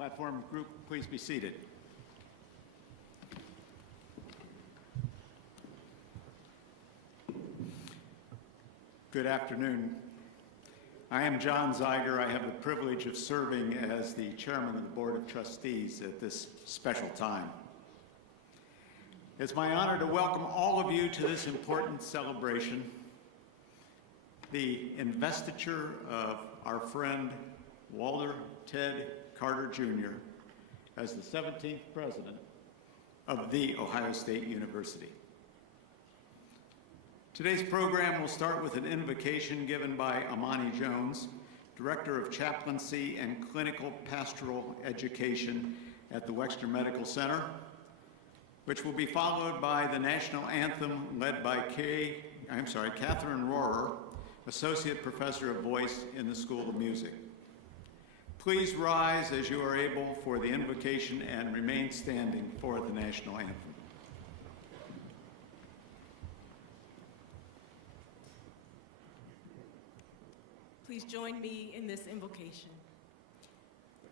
Platform group, please be seated. Good afternoon. I am John Zeiger. I have the privilege of serving as the chairman of the Board of Trustees at this special time. It's my honor to welcome all of you to this important celebration, the investiture of our friend Walter Ted Carter Jr. as the 17th president of The Ohio State University. Today's program will start with an invocation given by Amani Jones, Director of Chaplaincy and Clinical Pastoral Education at the Wexner Medical Center, which will be followed by the national anthem led by Catherine Rohrer, Associate Professor of Voice in the School of Music. Please rise as you are able for the invocation and remain standing for the national anthem. Please join me in this invocation.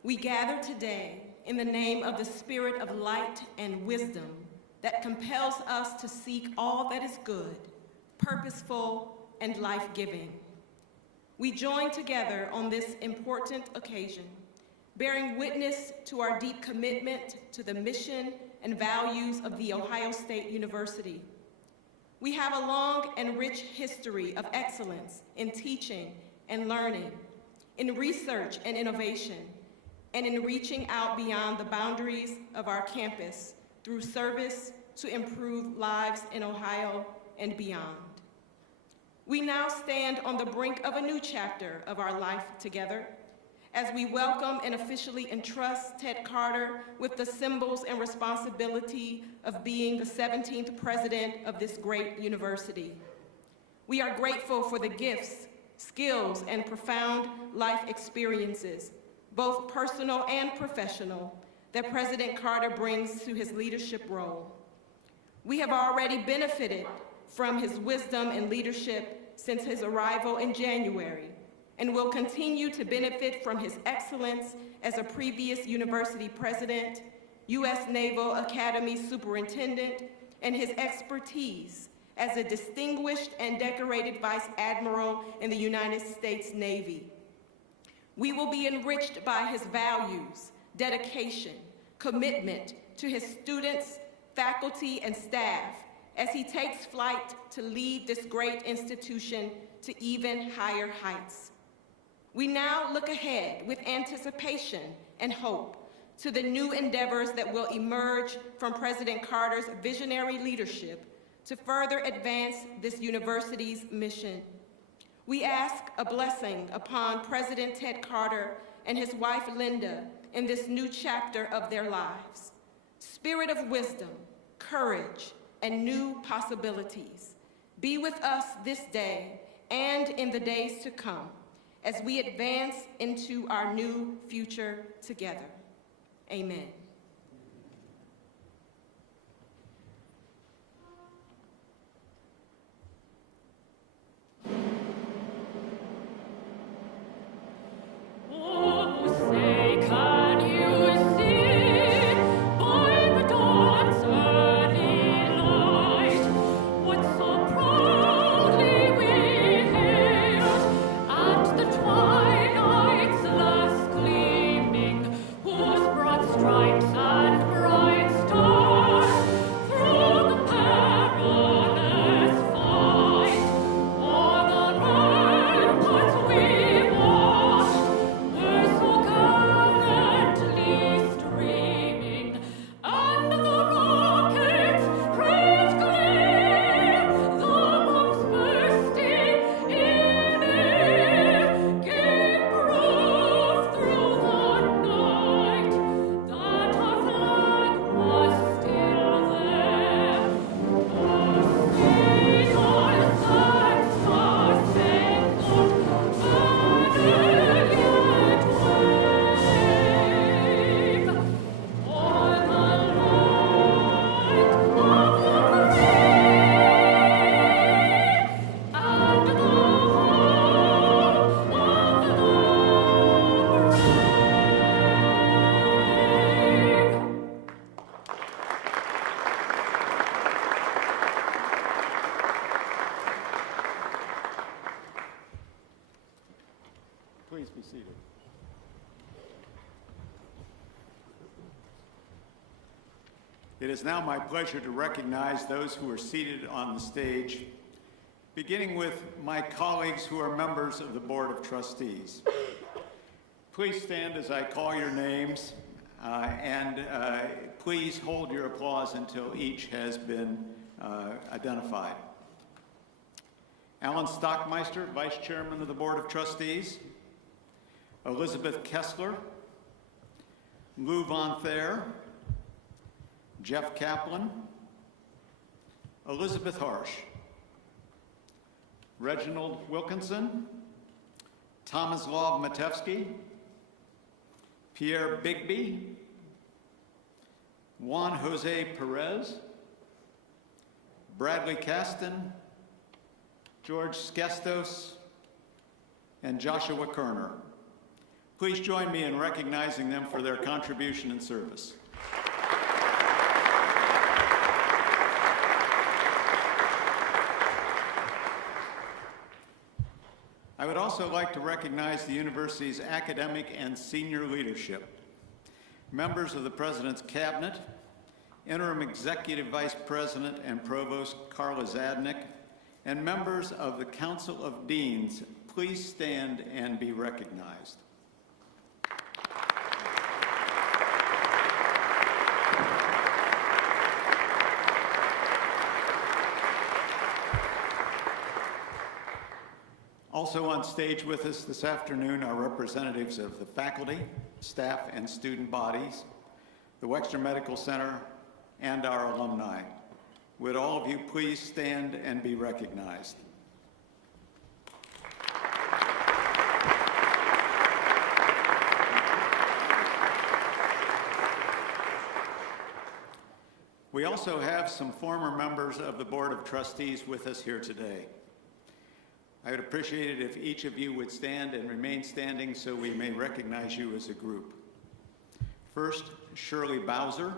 We gather today in the name of the Spirit of light and wisdom that compels us to seek all that is good, purposeful, and life-giving. We join together on this important occasion, bearing witness to our deep commitment to the mission and values of The Ohio State University. We have a long and rich history of excellence in teaching and learning, in research and innovation, and in reaching out beyond the boundaries of our campus through service to improve lives in Ohio and beyond. We now stand on the brink of a new chapter of our life together as we welcome and officially entrust Ted Carter with the symbols and responsibility of being the 17th president of this great university. We are grateful for the gifts, skills, and profound life experiences, both personal and professional, that President Carter brings to his leadership role. We have already benefited from his wisdom and leadership since his arrival in January, and will continue to benefit from his excellence as a previous university president, U.S. Naval Academy superintendent, and his expertise as a distinguished and decorated Vice Admiral in the United States Navy. We will be enriched by his values, dedication, commitment to his students, faculty, and staff as he takes flight to lead this great institution to even higher heights. We now look ahead with anticipation and hope to the new endeavors that will emerge from President Carter's visionary leadership to further advance this university's mission. We ask a blessing upon President Ted Carter and his wife Linda in this new chapter of their lives. Spirit of wisdom, courage, and new possibilities, be with us this day and in the days to come as we advance into our new future together. Amen. That It is now my pleasure to recognize those who are seated on the stage, beginning with my colleagues who are members of the Board of Trustees. Please stand as I call your names, and please hold your applause until each has been identified. Alan Stockmeister, Vice Chairman of the Board of Trustees. Elizabeth Kessler. Lou Von Thayer. Jeff Kaplan. Elizabeth Harsh. Reginald Wilkinson. Tomislav Matevsky. Pierre Bigby. Juan Jose Perez. Bradley Kasten. George Skestos. And Joshua Kerner. Please join me in recognizing them for their contribution and service. I would also like to recognize the university's academic and senior leadership, members of the President's Cabinet, Interim Executive Vice President and Provost Carla Zadnik, and members of the Council of Deans. Please stand and be recognized. Also on stage with us this afternoon are representatives of the faculty, staff, and student bodies, the Wexner Medical Center, and our alumni. Would all of you please stand and be recognized? We also have some former members of the Board of Trustees with us here today. I would appreciate it if each of you would stand and remain standing so we may recognize you as a group. First, Shirley Bowser.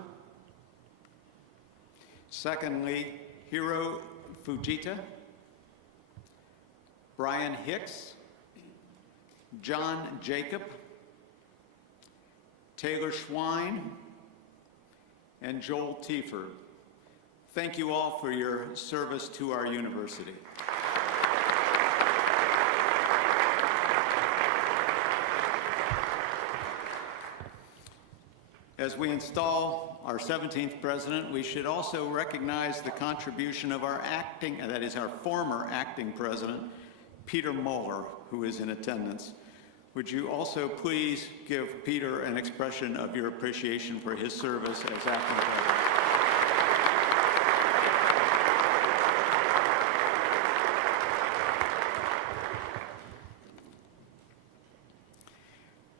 Secondly, Hiro Fujita. Brian Hicks. John Jacob. Taylor Schwein. And Joel Tieford. Thank you all for your service to our university. As we install our 17th president, we should also recognize the contribution of our former acting president, Peter Mueller, who is in attendance. Would you also please give Peter an expression of your appreciation for his service as acting president?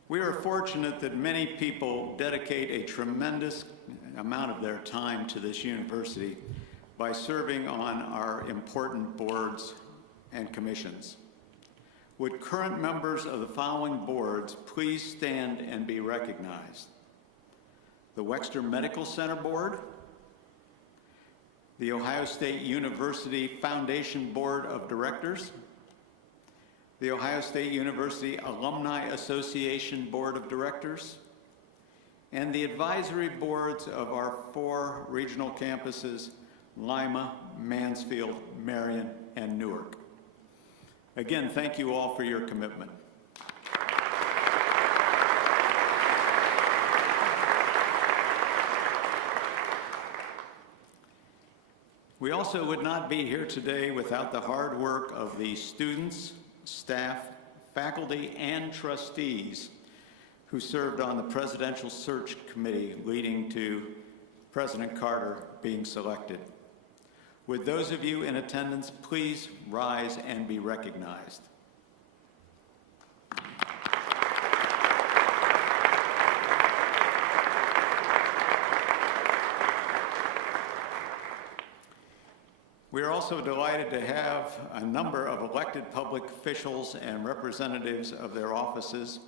We are fortunate that many people dedicate a tremendous amount of their time to this university by serving on our important boards and commissions. Would current members of the following boards please stand and be recognized? The Wexner Medical Center Board, the Ohio State University Foundation Board of Directors, the Ohio State University Alumni Association Board of Directors, and the advisory boards of our 4 regional campuses, Lima, Mansfield, Marion, and Newark. Again, thank you all for your commitment. We also would not be here today without the hard work of the students, staff, faculty, and trustees who served on the Presidential Search Committee leading to President Carter being selected. Would those of you in attendance please rise and be recognized? We are also delighted to have a number of elected public officials and representatives of their offices,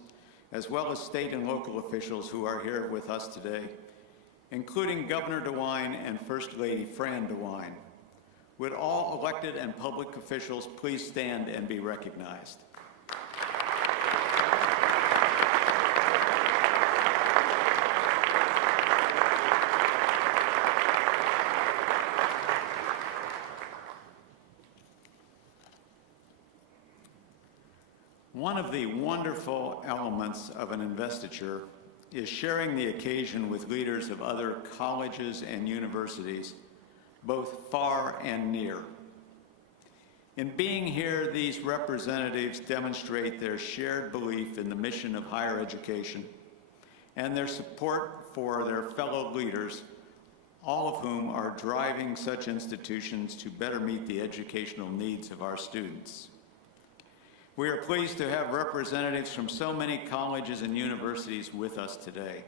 as well as state and local officials who are here with us today, including Governor DeWine and First Lady Fran DeWine. Would all elected and public officials please stand and be recognized? One of the wonderful elements of an investiture is sharing the occasion with leaders of other colleges and universities, both far and near. In being here, these representatives demonstrate their shared belief in the mission of higher education and their support for their fellow leaders, all of whom are driving such institutions to better meet the educational needs of our students. We are pleased to have representatives from so many colleges and universities with us today.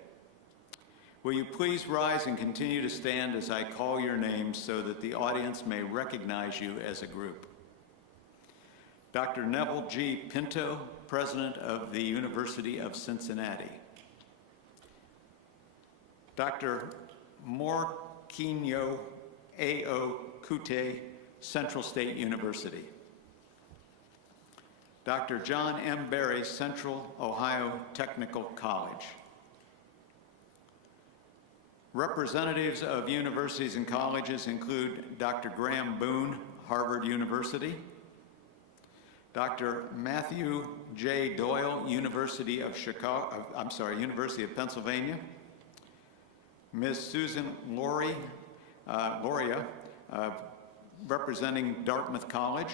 Will you please rise and continue to stand as I call your names so that the audience may recognize you as a group? Dr. Neville G. Pinto, President of the University of Cincinnati. Dr. Morquinho A.O. Kute, Central State University. Dr. John M. Berry, Central Ohio Technical College. Representatives of universities and colleges include Dr. Graham Boone, Harvard University. Dr. Matthew J. Doyle, University of Pennsylvania. Ms. Susan Loria, representing Dartmouth College.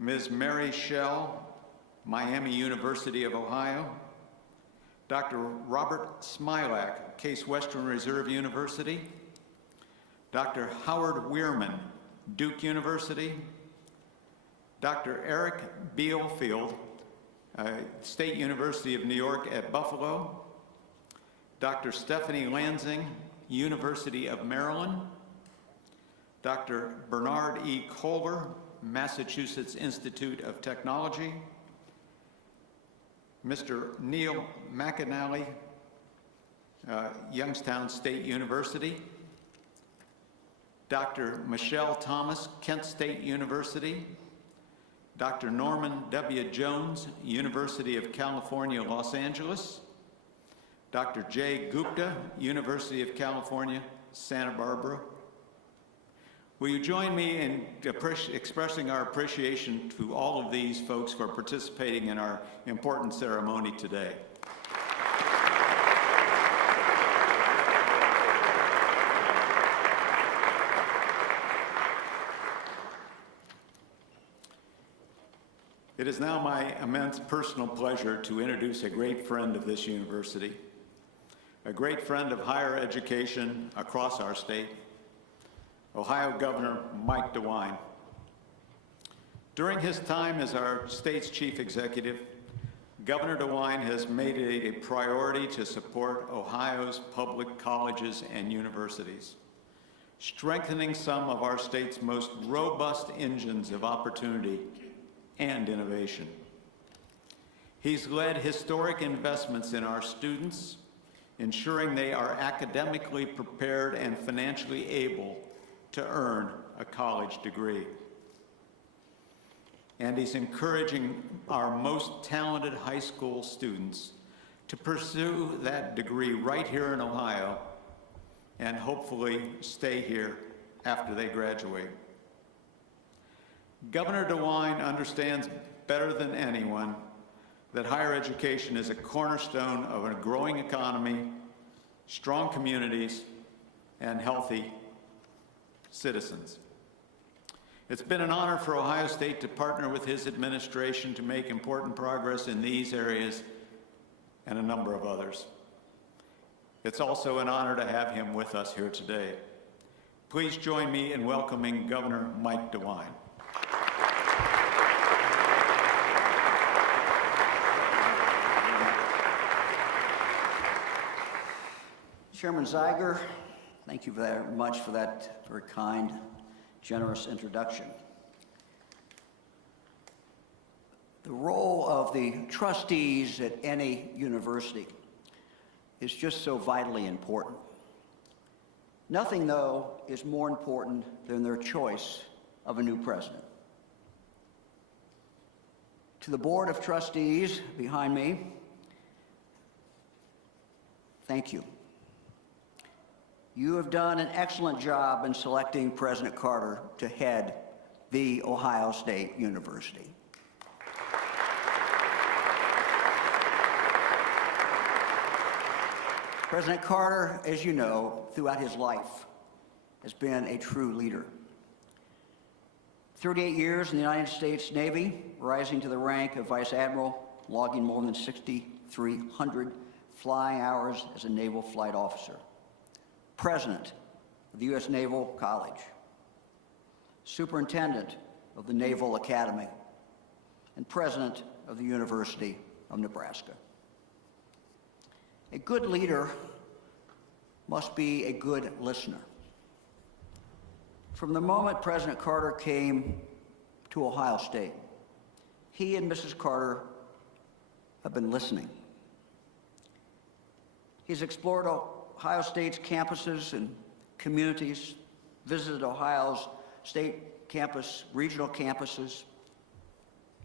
Ms. Mary Schell, Miami University of Ohio. Dr. Robert Smilak, Case Western Reserve University. Dr. Howard Weirman, Duke University. Dr. Eric Bielfield, State University of New York at Buffalo. Dr. Stephanie Lansing, University of Maryland. Dr. Bernard E. Kohler, Massachusetts Institute of Technology. Mr. Neil McAnally, Youngstown State University. Dr. Michelle Thomas, Kent State University. Dr. Norman W. Jones, University of California, Los Angeles. Dr. Jay Gupta, University of California, Santa Barbara. Will you join me in expressing our appreciation to all of these folks for participating in our important ceremony today? It is now my immense personal pleasure to introduce a great friend of this university, a great friend of higher education across our state, Ohio Governor Mike DeWine. During his time as our state's chief executive, Governor DeWine has made it a priority to support Ohio's public colleges and universities, strengthening some of our state's most robust engines of opportunity and innovation. He's led historic investments in our students, ensuring they are academically prepared and financially able to earn a college degree. And he's encouraging our most talented high school students to pursue that degree right here in Ohio and hopefully stay here after they graduate. Governor DeWine understands better than anyone that higher education is a cornerstone of a growing economy, strong communities, and healthy citizens. It's been an honor for Ohio State to partner with his administration to make important progress in these areas and a number of others. It's also an honor to have him with us here today. Please join me in welcoming Governor Mike DeWine. Chairman Zeiger, thank you very much for that very kind, generous introduction. The role of the trustees at any university is just so vitally important. Nothing, though, is more important than their choice of a new president. To the Board of Trustees behind me, thank you. You have done an excellent job in selecting President Carter to head the Ohio State University. President Carter, as you know, throughout his life, has been a true leader. 38 years in the United States Navy, rising to the rank of Vice Admiral, logging more than 6,300 flying hours as a naval flight officer. President of the U.S. Naval College, Superintendent of the Naval Academy, and President of the University of Nebraska. A good leader must be a good listener. From the moment President Carter came to Ohio State, he and Mrs. Carter have been listening. He's explored Ohio State's campuses and communities, visited Ohio's state campus, regional campuses,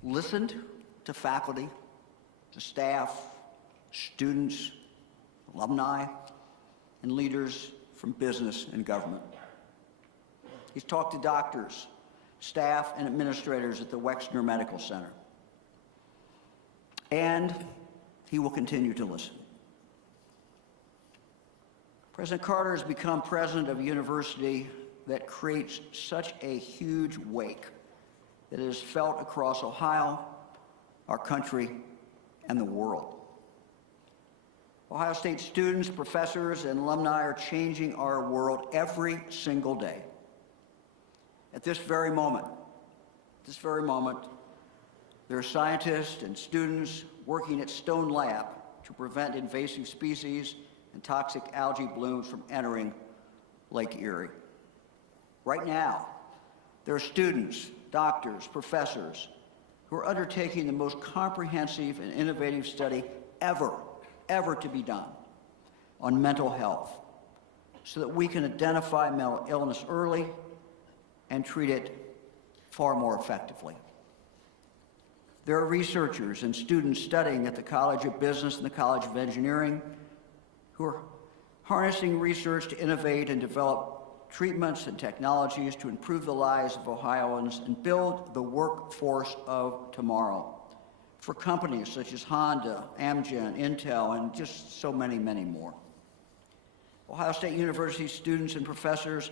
listened to faculty, to staff, students, alumni, and leaders from business and government. He's talked to doctors, staff, and administrators at the Wexner Medical Center. And he will continue to listen. President Carter has become president of a university that creates such a huge wake that it is felt across Ohio, our country, and the world. Ohio State students, professors, and alumni are changing our world every single day. At this very moment, there are scientists and students working at Stone Lab to prevent invasive species and toxic algae blooms from entering Lake Erie. Right now, there are students, doctors, professors who are undertaking the most comprehensive and innovative study ever to be done on mental health so that we can identify mental illness early and treat it far more effectively. There are researchers and students studying at the College of Business and the College of Engineering who are harnessing research to innovate and develop treatments and technologies to improve the lives of Ohioans and build the workforce of tomorrow for companies such as Honda, Amgen, Intel, and just so many, many more. Ohio State University students and professors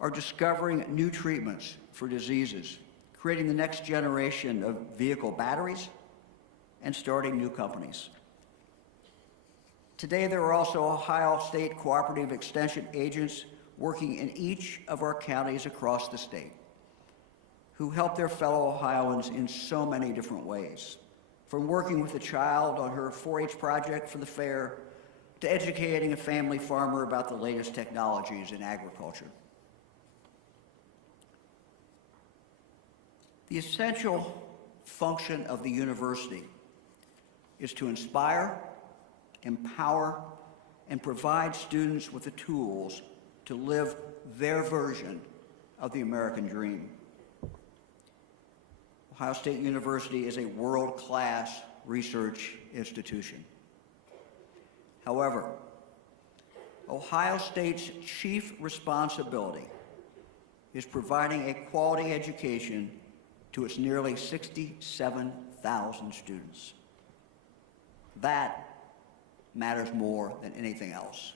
are discovering new treatments for diseases, creating the next generation of vehicle batteries, and starting new companies. Today, there are also Ohio State Cooperative Extension agents working in each of our counties across the state who help their fellow Ohioans in so many different ways, from working with a child on her 4-H project for the fair to educating a family farmer about the latest technologies in agriculture. The essential function of the university is to inspire, empower, and provide students with the tools to live their version of the American dream. Ohio State University is a world-class research institution. However, Ohio State's chief responsibility is providing a quality education to its nearly 67,000 students. That matters more than anything else.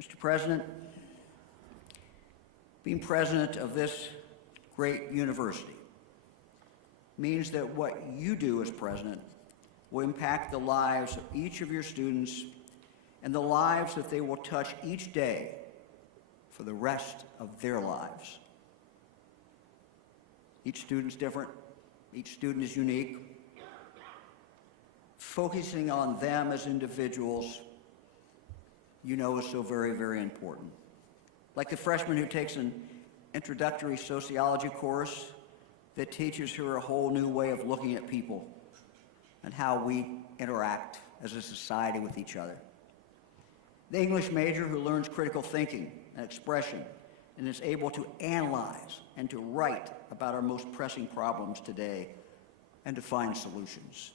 Mr. President, being president of this great university means that what you do as president will impact the lives of each of your students and the lives that they will touch each day for the rest of their lives. Each student's different. Each student is unique. Focusing on them as individuals, you know, is so very, very important. Like the freshman who takes an introductory sociology course that teaches her a whole new way of looking at people and how we interact as a society with each other. The English major who learns critical thinking and expression and is able to analyze and to write about our most pressing problems today and to find solutions.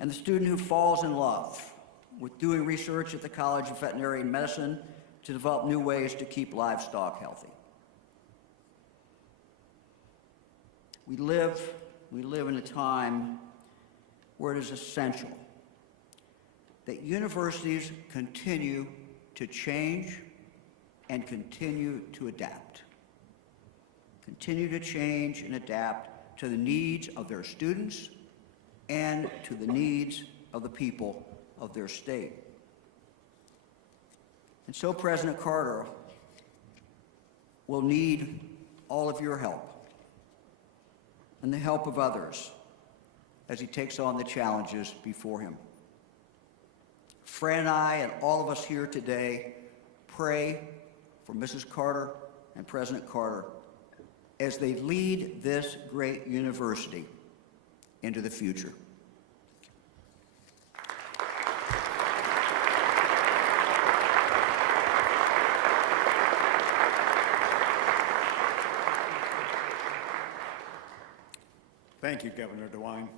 And the student who falls in love with doing research at the College of Veterinary Medicine to develop new ways to keep livestock healthy. We live in a time where it is essential that universities continue to change and continue to adapt. Continue to change and adapt to the needs of their students and to the needs of the people of their state. And so President Carter will need all of your help and the help of others as he takes on the challenges before him. Fran and I and all of us here today pray for Mrs. Carter and President Carter as they lead this great university into the future. Thank you, Governor DeWine.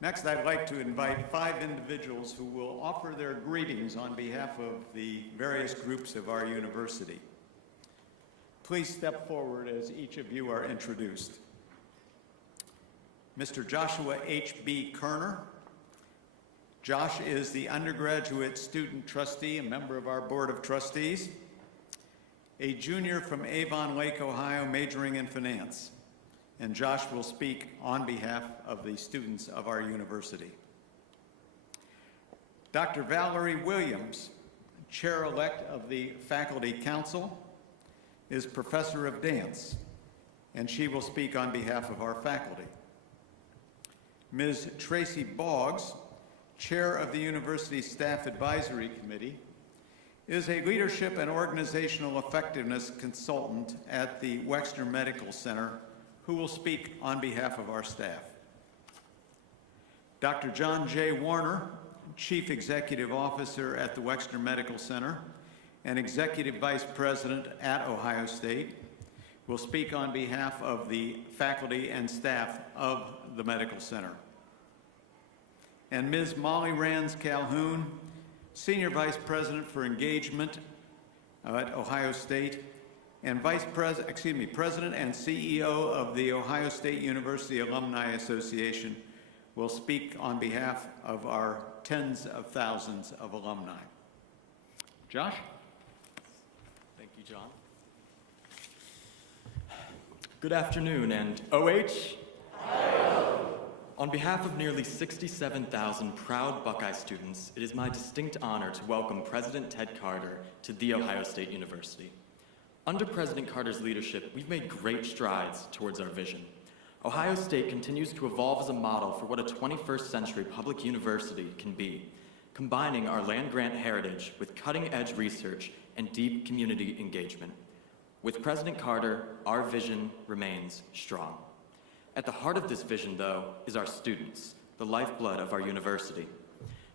Next, I'd like to invite 5 individuals who will offer their greetings on behalf of the various groups of our university. Please step forward as each of you are introduced. Mr. Joshua H.B. Kerner. Josh is the undergraduate student trustee, a member of our Board of Trustees, a junior from Avon Lake, Ohio, majoring in finance. And Josh will speak on behalf of the students of our university. Dr. Valerie Williams, chair-elect of the Faculty Council, is professor of dance, and she will speak on behalf of our faculty. Ms. Tracy Boggs, chair of the University Staff Advisory Committee, is a leadership and organizational effectiveness consultant at the Wexner Medical Center, who will speak on behalf of our staff. Dr. John J. Warner, Chief Executive Officer at the Wexner Medical Center and Executive Vice President at Ohio State, will speak on behalf of the faculty and staff of the Medical Center. And Ms. Molly Rands Calhoun, Senior Vice President for Engagement at Ohio State and President and CEO of the Ohio State University Alumni Association, will speak on behalf of our tens of thousands of alumni. Josh? Thank you, John. Good afternoon, and OH? On behalf of nearly 67,000 proud Buckeye students, it is my distinct honor to welcome President Ted Carter to The Ohio State University. Under President Carter's leadership, we've made great strides towards our vision. Ohio State continues to evolve as a model for what a 21st century public university can be, combining our land-grant heritage with cutting-edge research and deep community engagement. With President Carter, our vision remains strong. At the heart of this vision, though, is our students, the lifeblood of our university.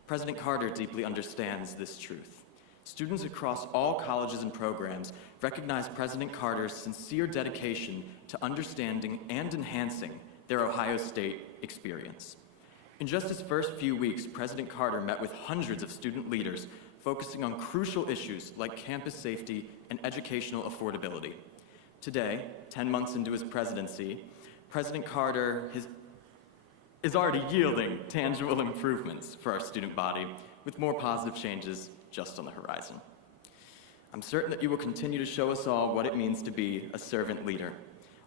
President Carter deeply understands this truth. Students across all colleges and programs recognize President Carter's sincere dedication to understanding and enhancing their Ohio State experience. In just his first few weeks, President Carter met with hundreds of student leaders focusing on crucial issues like campus safety and educational affordability. Today, 10 months into his presidency, President Carter is already yielding tangible improvements for our student body, with more positive changes just on the horizon. I'm certain that you will continue to show us all what it means to be a servant leader.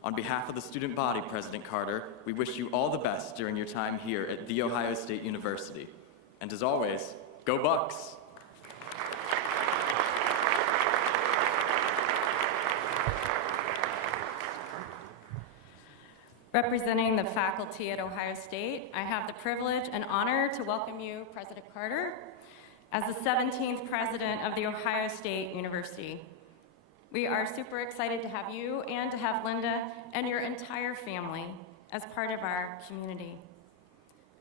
On behalf of the student body, President Carter, we wish you all the best during your time here at The Ohio State University. And as always, go Bucks! Representing the faculty at Ohio State, I have the privilege and honor to welcome you, President Carter, as the 17th president of The Ohio State University. We are super excited to have you and to have Linda and your entire family as part of our community.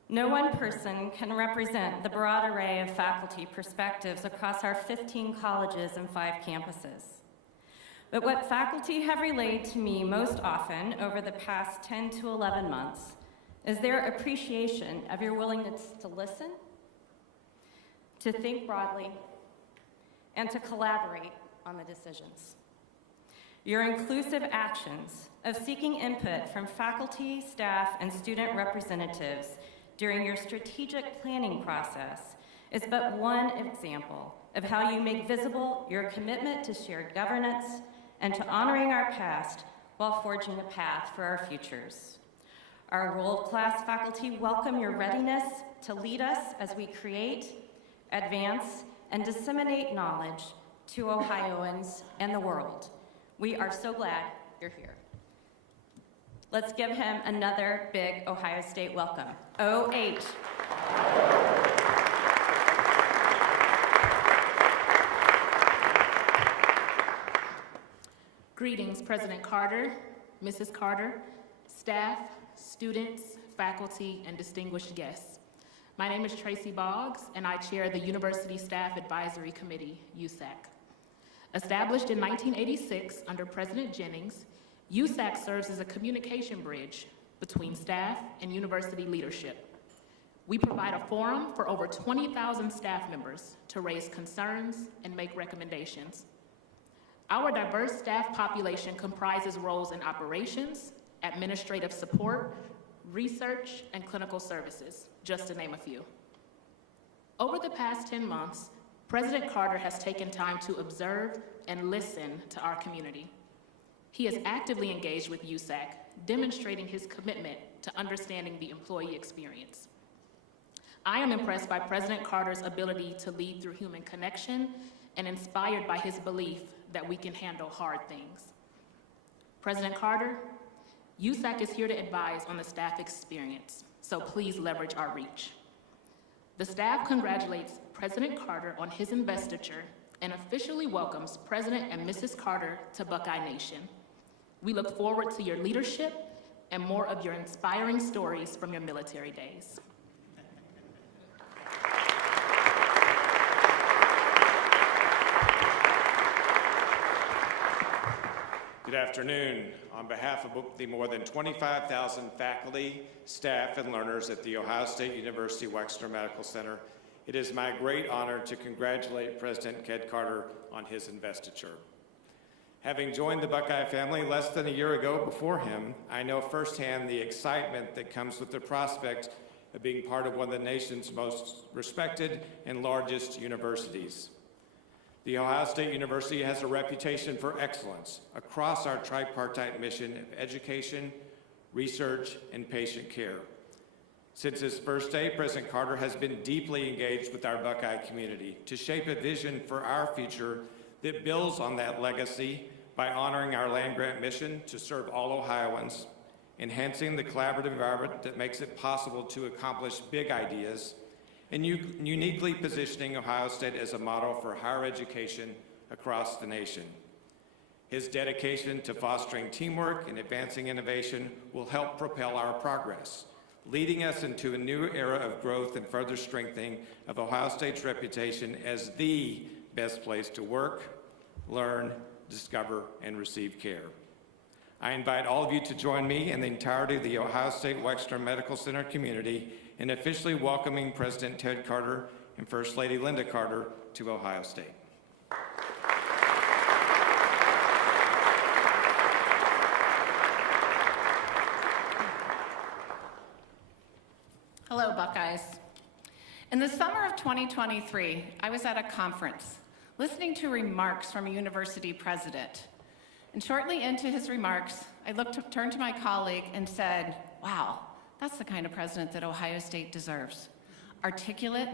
No one person can represent the broad array of faculty perspectives across our 15 colleges and 5 campuses. But what faculty have relayed to me most often over the past 10 to 11 months is their appreciation of your willingness to listen, to think broadly, and to collaborate on the decisions. Your inclusive actions of seeking input from faculty, staff, and student representatives during your strategic planning process is but one example of how you make visible your commitment to shared governance and to honoring our past while forging a path for our futures. Our world-class faculty welcome your readiness to lead us as we create, advance, and disseminate knowledge to Ohioans and the world. We are so glad you're here. Let's give him another big Ohio State welcome. OH. Greetings, President Carter, Mrs. Carter, staff, students, faculty, and distinguished guests. My name is Tracy Boggs, and I chair the University Staff Advisory Committee, USAC. Established in 1986 under President Jennings, USAC serves as a communication bridge between staff and university leadership. We provide a forum for over 20,000 staff members to raise concerns and make recommendations. Our diverse staff population comprises roles in operations, administrative support, research, and clinical services, just to name a few. Over the past 10 months, President Carter has taken time to observe and listen to our community. He is actively engaged with USAC, demonstrating his commitment to understanding the employee experience. I am impressed by President Carter's ability to lead through human connection and inspired by his belief that we can handle hard things. President Carter, USAC is here to advise on the staff experience, so please leverage our reach. The staff congratulates President Carter on his investiture and officially welcomes President and Mrs. Carter to Buckeye Nation. We look forward to your leadership and more of your inspiring stories from your military days. Good afternoon. On behalf of the more than 25,000 faculty, staff, and learners at The Ohio State University Wexner Medical Center, it is my great honor to congratulate President Ted Carter on his investiture. Having joined the Buckeye family less than a year ago before him, I know firsthand the excitement that comes with the prospect of being part of one of the nation's most respected and largest universities. The Ohio State University has a reputation for excellence across our tripartite mission of education, research, and patient care. Since his first day, President Carter has been deeply engaged with our Buckeye community to shape a vision for our future that builds on that legacy by honoring our land-grant mission to serve all Ohioans, enhancing the collaborative environment that makes it possible to accomplish big ideas, and uniquely positioning Ohio State as a model for higher education across the nation. His dedication to fostering teamwork and advancing innovation will help propel our progress, leading us into a new era of growth and further strengthening of Ohio State's reputation as the best place to work, learn, discover, and receive care. I invite all of you to join me and the entirety of the Ohio State Wexner Medical Center community in officially welcoming President Ted Carter and First Lady Linda Carter to Ohio State. Hello, Buckeyes. In the summer of 2023, I was at a conference listening to remarks from a university president. And shortly into his remarks, I turned to my colleague and said, wow, that's the kind of president that Ohio State deserves. Articulate,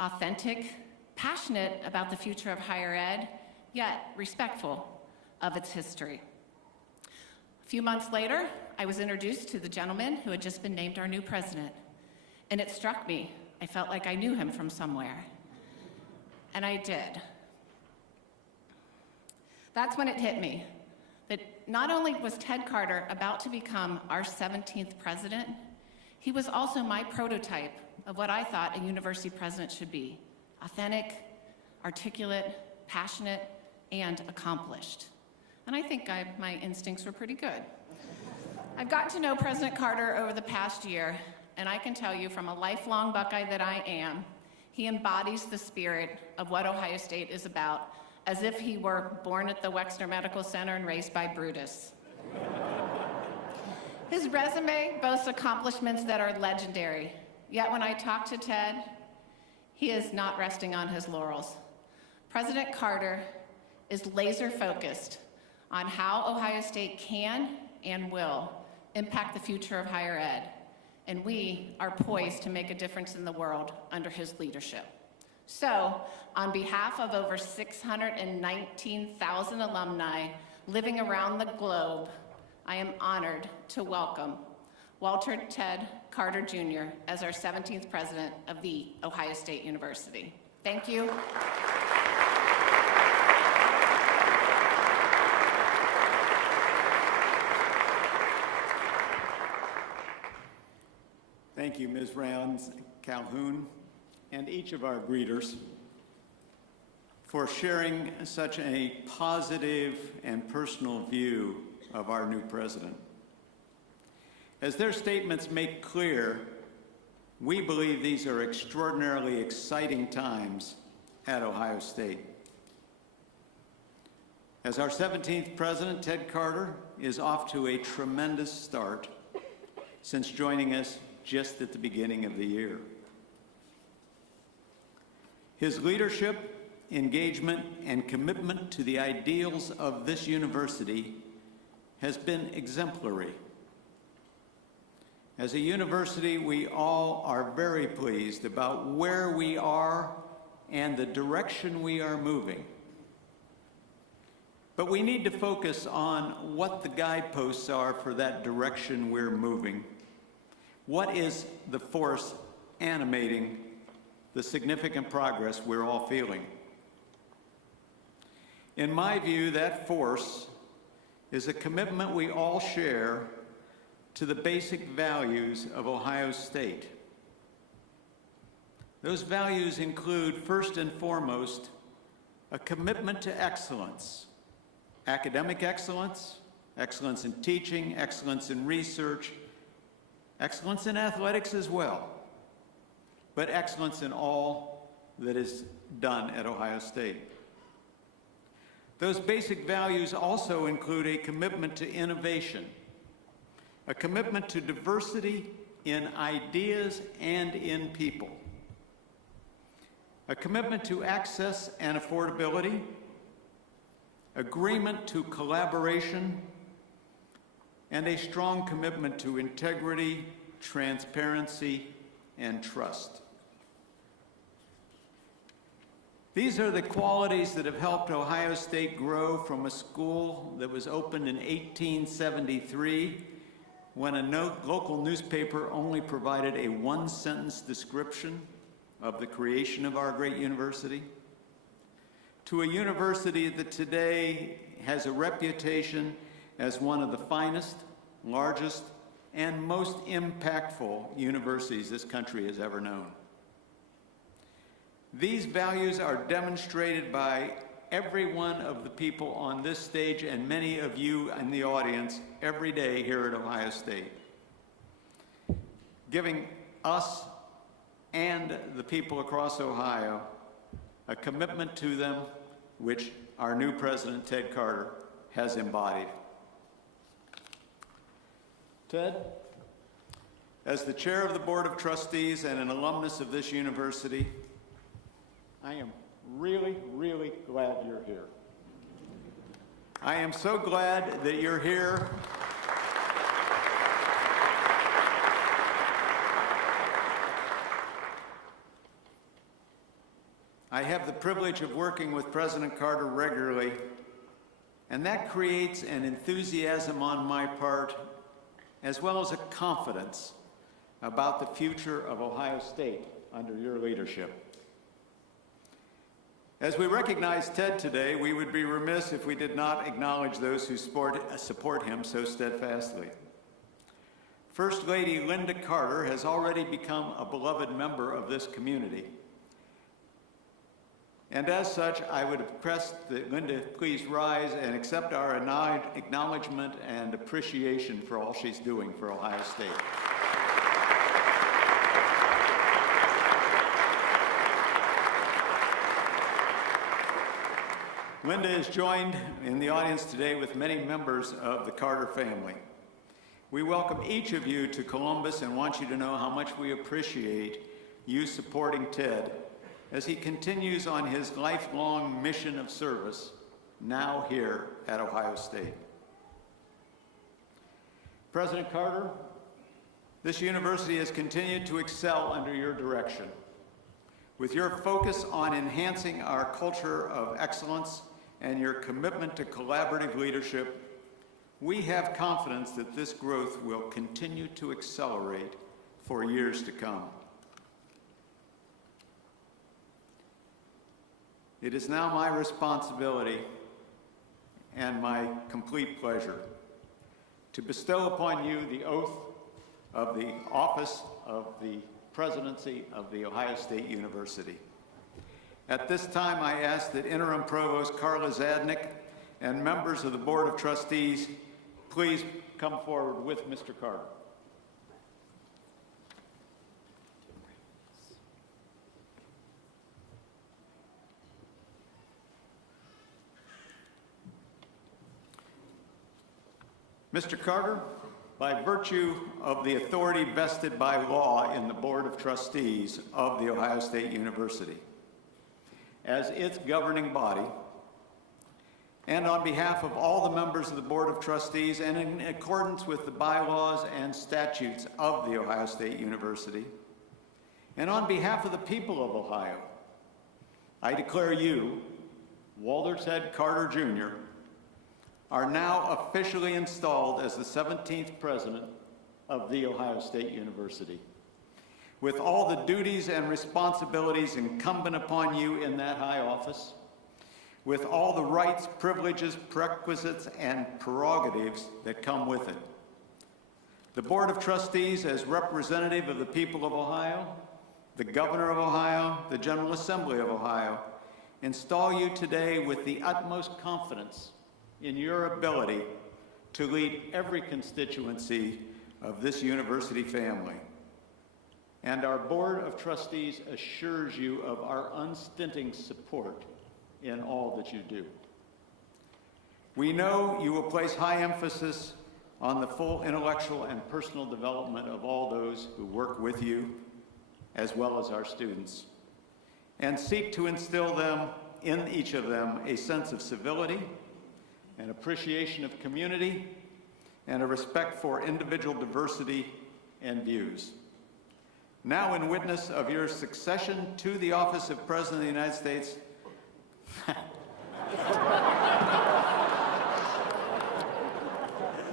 authentic, passionate about the future of higher ed, yet respectful of its history. A few months later, I was introduced to the gentleman who had just been named our new president. And it struck me. I felt like I knew him from somewhere. And I did. That's when it hit me that not only was Ted Carter about to become our 17th president, he was also my prototype of what I thought a university president should be: authentic, articulate, passionate, and accomplished. And I think my instincts were pretty good. I've gotten to know President Carter over the past year, and I can tell you from a lifelong Buckeye that I am, he embodies the spirit of what Ohio State is about, as if he were born at the Wexner Medical Center and raised by Brutus. His resume boasts accomplishments that are legendary. Yet when I talk to Ted, he is not resting on his laurels. President Carter is laser focused on how Ohio State can and will impact the future of higher ed, and we are poised to make a difference in the world under his leadership. So, on behalf of over 619,000 alumni living around the globe, I am honored to welcome Walter Ted Carter Jr. as our 17th president of The Ohio State University. Thank you. Thank you, Ms. Rounds Calhoun, and each of our greeters for sharing such a positive and personal view of our new president. As their statements make clear, we believe these are extraordinarily exciting times at Ohio State. As our 17th president, Ted Carter, is off to a tremendous start since joining us just at the beginning of the year. His leadership, engagement, and commitment to the ideals of this university has been exemplary. As a university, we all are very pleased about where we are and the direction we are moving. But we need to focus on what the guideposts are for that direction we're moving. What is the force animating the significant progress we're all feeling? In my view, that force is a commitment we all share to the basic values of Ohio State. Those values include, first and foremost, a commitment to excellence, academic excellence, excellence in teaching, excellence in research, excellence in athletics as well, but excellence in all that is done at Ohio State. Those basic values also include a commitment to innovation, a commitment to diversity in ideas and in people, a commitment to access and affordability, agreement to collaboration, and a strong commitment to integrity, transparency, and trust. These are the qualities that have helped Ohio State grow from a school that was opened in 1873 when a local newspaper only provided a one-sentence description of the creation of our great university, to a university that today has a reputation as one of the finest, largest, and most impactful universities this country has ever known. These values are demonstrated by every one of the people on this stage and many of you in the audience every day here at Ohio State, giving us and the people across Ohio a commitment to them which our new president, Ted Carter, has embodied. Ted, as the chair of the Board of Trustees and an alumnus of this university, I am really, really glad you're here. I am so glad that you're here. I have the privilege of working with President Carter regularly, and that creates an enthusiasm on my part, as well as a confidence about the future of Ohio State under your leadership. As we recognize Ted today, we would be remiss if we did not acknowledge those who support him so steadfastly. First Lady Linda Carter has already become a beloved member of this community. And as such, I would request that Linda please rise and accept our acknowledgement and appreciation for all she's doing for Ohio State. Linda is joined in the audience today with many members of the Carter family. We welcome each of you to Columbus and want you to know how much we appreciate you supporting Ted as he continues on his lifelong mission of service, now here at Ohio State. President Carter, this university has continued to excel under your direction. With your focus on enhancing our culture of excellence and your commitment to collaborative leadership, we have confidence that this growth will continue to accelerate for years to come. It is now my responsibility and my complete pleasure to bestow upon you the oath of the office of the presidency of The Ohio State University. At this time, I ask that Interim Provost Carla Zadnick and members of the Board of Trustees please come forward with Mr. Carter. Mr. Carter, by virtue of the authority vested by law in the Board of Trustees of The Ohio State University, as its governing body, and on behalf of all the members of the Board of Trustees and in accordance with the bylaws and statutes of The Ohio State University, and on behalf of the people of Ohio, I declare you, Walter Ted Carter, Jr., are now officially installed as the 17th president of The Ohio State University, with all the duties and responsibilities incumbent upon you in that high office, with all the rights, privileges, prerequisites, and prerogatives that come with it. The Board of Trustees, as representative of the people of Ohio, the Governor of Ohio, the General Assembly of Ohio, install you today with the utmost confidence in your ability to lead every constituency of this university family. And our Board of Trustees assures you of our unstinting support in all that you do. We know you will place high emphasis on the full intellectual and personal development of all those who work with you, as well as our students, and seek to instill in each of them a sense of civility, an appreciation of community, and a respect for individual diversity and views. Now, in witness of your succession to the office of President of the United States,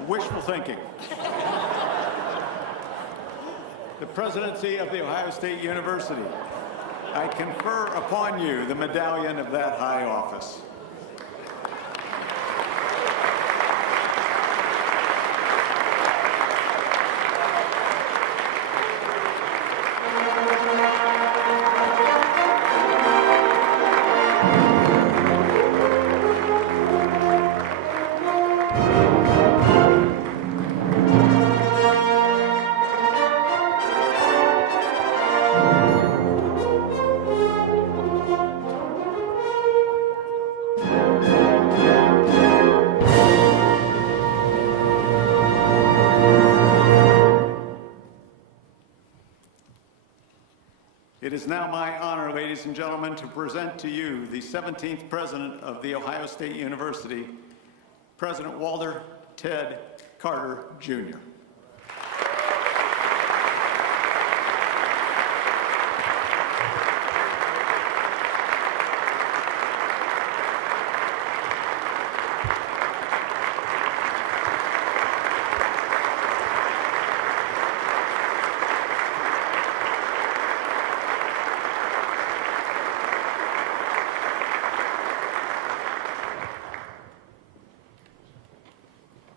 wishful thinking. The presidency of The Ohio State University, I confer upon you the medallion of that high office. It is now my honor, ladies and gentlemen, to present to you the 17th President of The Ohio State University, President Walter Ted Carter, Jr.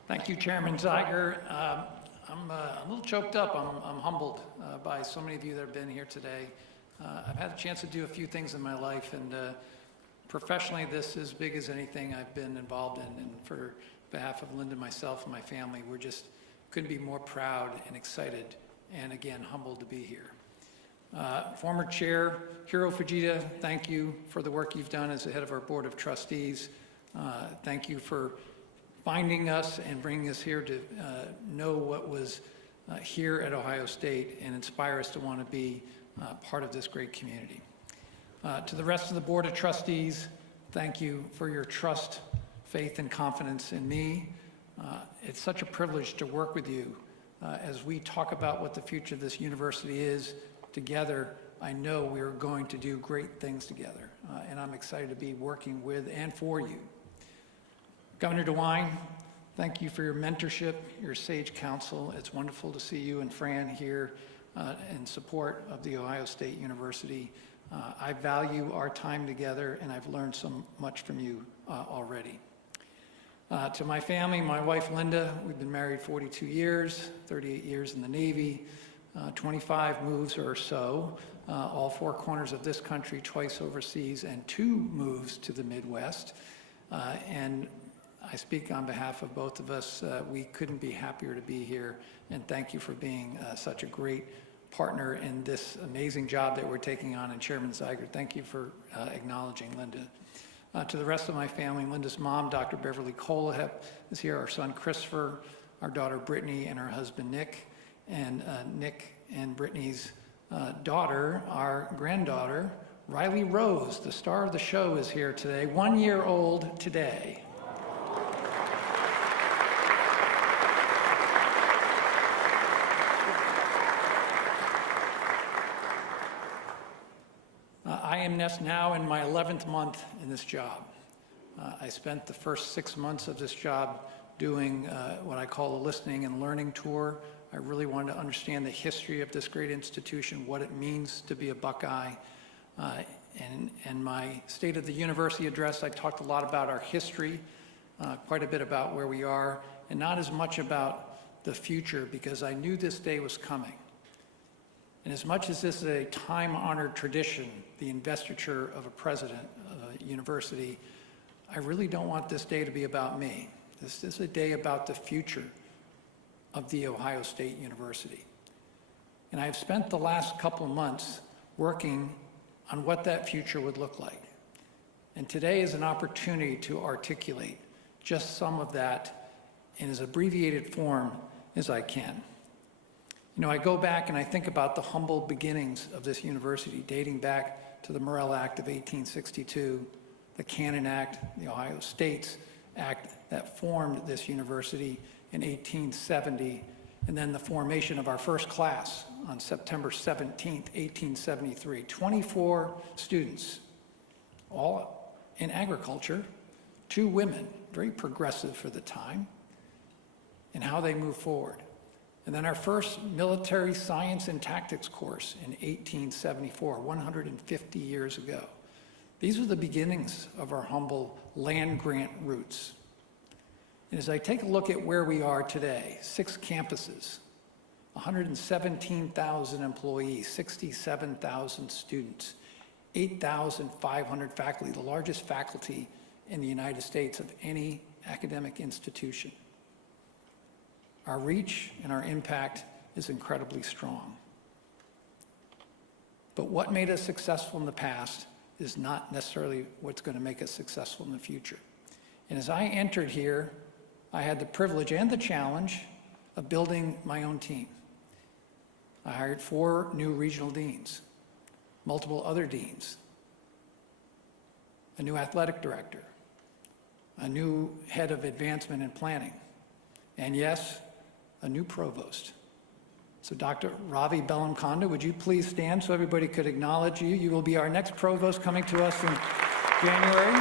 Thank you, Chairman Zeiger. I'm a little choked up. I'm humbled by so many of you that have been here today. I've had a chance to do a few things in my life, and professionally, this is as big as anything I've been involved in. And for behalf of Linda, myself, and my family, we're just couldn't be more proud and excited, and again, humbled to be here. Former Chair Hiro Fujita, thank you for the work you've done as the head of our Board of Trustees. Thank you for finding us and bringing us here to know what was here at Ohio State and inspire us to want to be part of this great community. To the rest of the Board of Trustees, thank you for your trust, faith, and confidence in me. It's such a privilege to work with you as we talk about what the future of this university is together. I know we are going to do great things together, and I'm excited to be working with and for you. Governor DeWine, thank you for your mentorship, your sage counsel. It's wonderful to see you and Fran here in support of the Ohio State University. I value our time together, and I've learned so much from you already. To my family, my wife Linda, we've been married 42 years, 38 years in the Navy, 25 moves or so, all four corners of this country, twice overseas, and 2 moves to the Midwest. And I speak on behalf of both of us. We couldn't be happier to be here, and thank you for being such a great partner in this amazing job that we're taking on. And Chairman Zeiger, thank you for acknowledging Linda. To the rest of my family, Linda's mom, Dr. Beverly Kolahep, is here, our son Christopher, our daughter Brittany, and our husband Nick. And Nick and Brittany's daughter, our granddaughter, Riley Rose, the star of the show, is here today, 1 year old today. I am now in my 11th month in this job. I spent the first 6 months of this job doing what I call a listening and learning tour. I really wanted to understand the history of this great institution, what it means to be a Buckeye. And my State of the University address, I talked a lot about our history, quite a bit about where we are, and not as much about the future, because I knew this day was coming. And as much as this is a time-honored tradition, the investiture of a president of a university, I really don't want this day to be about me. This is a day about the future of the Ohio State University. And I've spent the last couple of months working on what that future would look like. And today is an opportunity to articulate just some of that in as abbreviated form as I can. You know, I go back and I think about the humble beginnings of this university, dating back to the Morrill Act of 1862, the Cannon Act, the Ohio State's Act that formed this university in 1870, and then the formation of our first class on September 17th, 1873. 24 students, all in agriculture, 2 women, very progressive for the time, and how they move forward. And then our first military science and tactics course in 1874, 150 years ago. These are the beginnings of our humble land-grant roots. And as I take a look at where we are today, 6 campuses, 117,000 employees, 67,000 students, 8,500 faculty, the largest faculty in the United States of any academic institution. Our reach and our impact is incredibly strong. But what made us successful in the past is not necessarily what's going to make us successful in the future. And as I entered here, I had the privilege and the challenge of building my own team. I hired 4 new regional deans, multiple other deans, a new athletic director, a new head of advancement and planning, and yes, a new provost. So Dr. Ravi Bellamkonda, would you please stand so everybody could acknowledge you? You will be our next provost coming to us in January.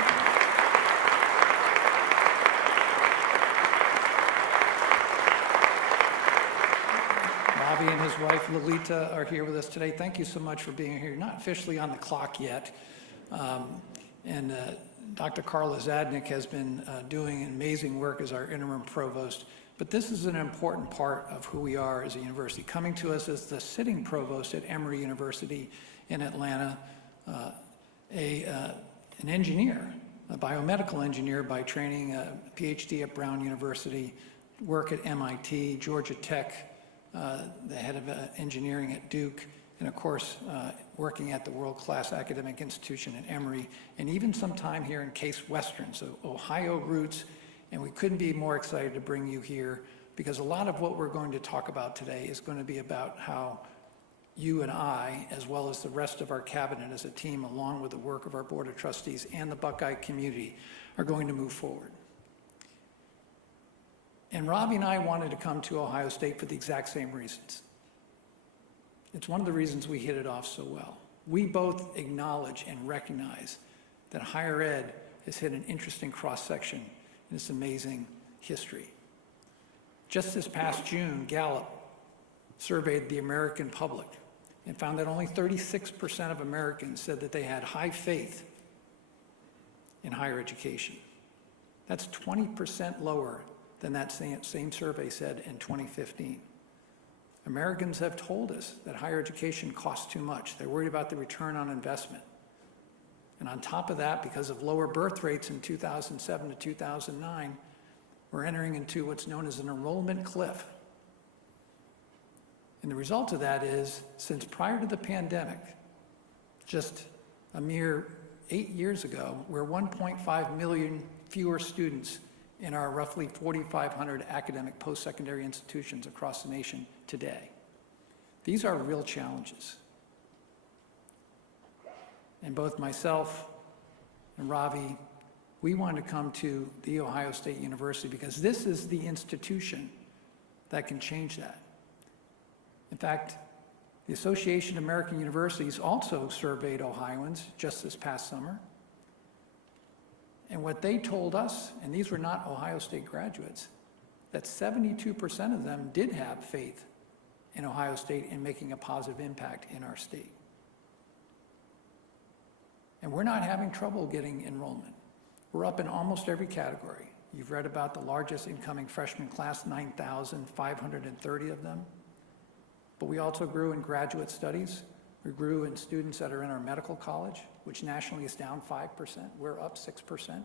Ravi and his wife Lolita are here with us today. Thank you so much for being here. You're not officially on the clock yet. Dr. Carla Zadnik has been doing amazing work as our interim provost. But this is an important part of who we are as a university. Coming to us as the sitting provost at Emory University in Atlanta, an engineer, a biomedical engineer by training, a PhD at Brown University, work at MIT, Georgia Tech, the head of engineering at Duke, and of course, working at the world-class academic institution at Emory, and even some time here in Case Western, so Ohio roots And we couldn't be more excited to bring you here because a lot of what we're going to talk about today is going to be about how you and I, as well as the rest of our cabinet as a team, along with the work of our Board of Trustees and the Buckeye community, are going to move forward. And Robbie and I wanted to come to Ohio State for the exact same reasons. It's one of the reasons we hit it off so well. We both acknowledge and recognize that higher ed has hit an interesting cross-section in its amazing history. Just this past June, Gallup surveyed the American public and found that only 36% of Americans said that they had high faith in higher education. That's 20% lower than that same survey said in 2015. Americans have told us that higher education costs too much. They're worried about the return on investment. And on top of that, because of lower birth rates in 2007 to 2009, we're entering into what's known as an enrollment cliff. And the result of that is, since prior to the pandemic, just a mere 8 years ago, we're 1.5 million fewer students in our roughly 4,500 academic post-secondary institutions across the nation today. These are real challenges. And both myself and Ravi, we wanted to come to The Ohio State University because this is the institution that can change that. In fact, the Association of American Universities also surveyed Ohioans just this past summer. And what they told us, and these were not Ohio State graduates, that 72% of them did have faith in Ohio State in making a positive impact in our state. And we're not having trouble getting enrollment. We're up in almost every category. You've read about the largest incoming freshman class, 9,530 of them. But we also grew in graduate studies. We grew in students that are in our medical college, which nationally is down 5%. We're up 6%.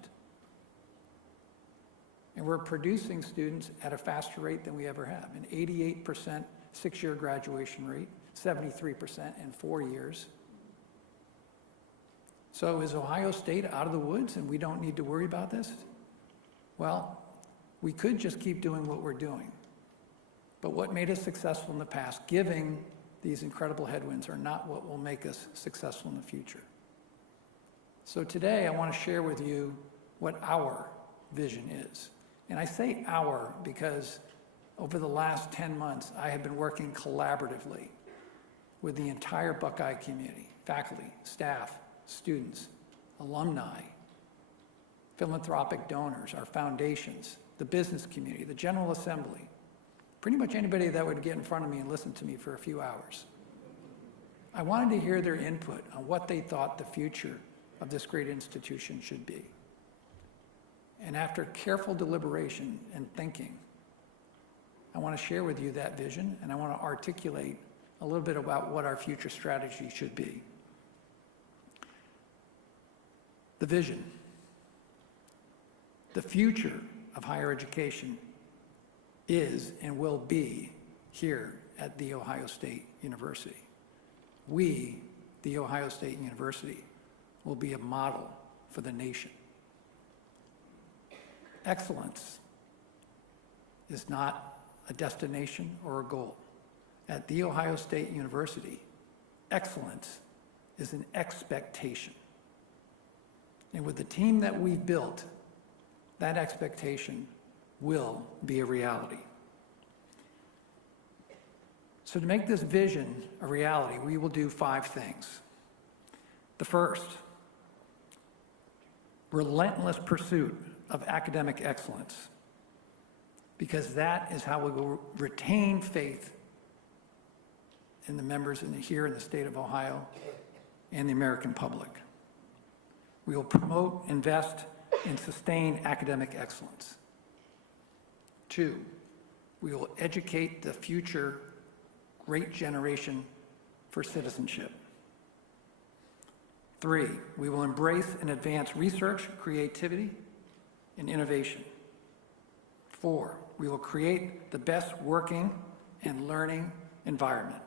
And we're producing students at a faster rate than we ever have. An 88% six-year graduation rate, 73% in 4 years. So is Ohio State out of the woods and we don't need to worry about this? Well, we could just keep doing what we're doing. But what made us successful in the past, giving these incredible headwinds, are not what will make us successful in the future. So today I want to share with you what our vision is. And I say our because over the last 10 months, I have been working collaboratively with the entire Buckeye community, faculty, staff, students, alumni, philanthropic donors, our foundations, the business community, the General Assembly, pretty much anybody that would get in front of me and listen to me for a few hours. I wanted to hear their input on what they thought the future of this great institution should be. And after careful deliberation and thinking, I want to share with you that vision, and I want to articulate a little bit about what our future strategy should be. The vision. The future of higher education is and will be here at The Ohio State University. We, The Ohio State University, will be a model for the nation. Excellence is not a destination or a goal. At The Ohio State University, excellence is an expectation. And with the team that we've built, that expectation will be a reality. So to make this vision a reality, we will do 5 things. The first, relentless pursuit of academic excellence, because that is how we will retain faith in the members here in the state of Ohio and the American public. We will promote, invest, and sustain academic excellence. 2, we will educate the future great generation for citizenship. 3, we will embrace and advance research, creativity, and innovation. 4, we will create the best working and learning environment.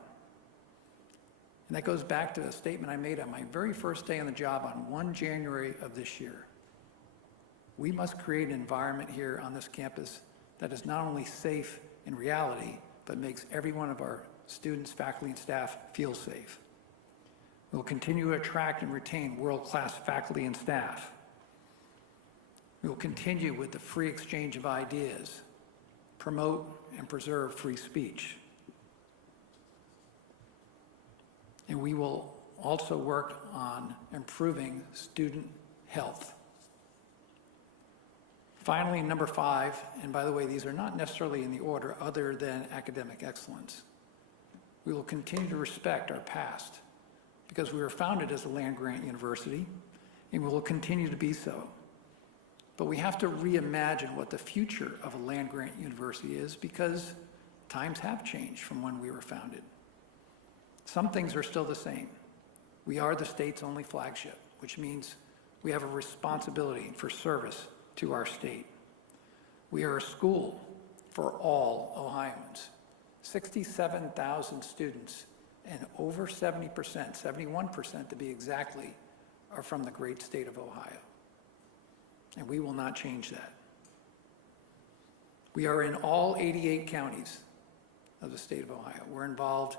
And that goes back to a statement I made on my very first day on the job on 1 January of this year. We must create an environment here on this campus that is not only safe in reality, but makes every one of our students, faculty, and staff feel safe. We'll continue to attract and retain world-class faculty and staff. We will continue with the free exchange of ideas, promote and preserve free speech. And we will also work on improving student health. Finally, number 5, and by the way, these are not necessarily in the order other than academic excellence. We will continue to respect our past because we were founded as a land-grant university, and we will continue to be so. But we have to reimagine what the future of a land-grant university is because times have changed from when we were founded. Some things are still the same. We are the state's only flagship, which means we have a responsibility for service to our state. We are a school for all Ohioans. 67,000 students, and over 70%, 71% to be exactly, are from the great state of Ohio. And we will not change that. We are in all 88 counties of the state of Ohio. We're involved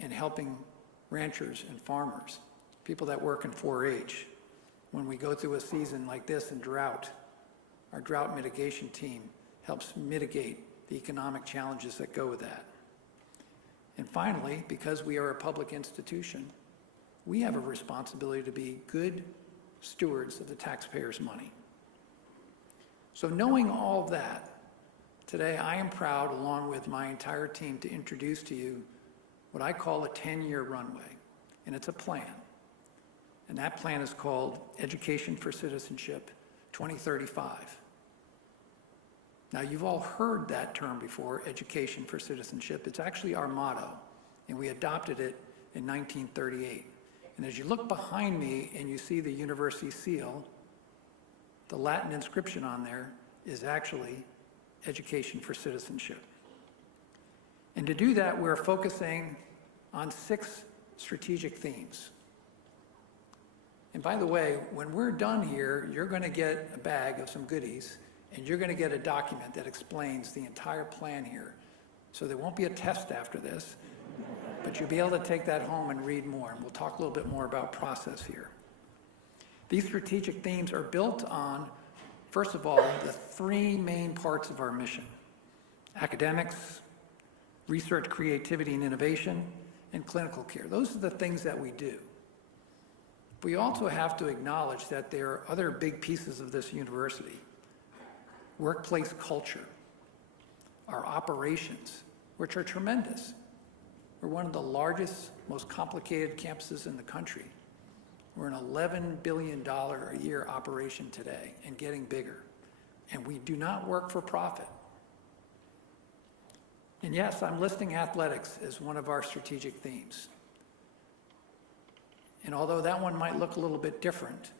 in helping ranchers and farmers, people that work in 4-H. When we go through a season like this in drought, our drought mitigation team helps mitigate the economic challenges that go with that. And finally, because we are a public institution, we have a responsibility to be good stewards of the taxpayers' money. So knowing all of that, today I am proud, along with my entire team, to introduce to you what I call a 10-year runway, and it's a plan. And that plan is called Education for Citizenship 2035. Now, you've all heard that term before, Education for Citizenship. It's actually our motto, and we adopted it in 1938. And as you look behind me and you see the university seal, the Latin inscription on there is actually Education for Citizenship. And to do that, we're focusing on 6 strategic themes. And by the way, when we're done here, you're going to get a bag of some goodies, and you're going to get a document that explains the entire plan here. So there won't be a test after this, but you'll be able to take that home and read more, and we'll talk a little bit more about process here. These strategic themes are built on, first of all, the 3 main parts of our mission: academics, research, creativity, and innovation, and clinical care. Those are the things that we do. We also have to acknowledge that there are other big pieces of this university: workplace culture, our operations, which are tremendous. We're one of the largest, most complicated campuses in the country. We're an $11 billion a year operation today and getting bigger. And we do not work for profit. And yes, I'm listing athletics as one of our strategic themes. And although that one might look a little bit different,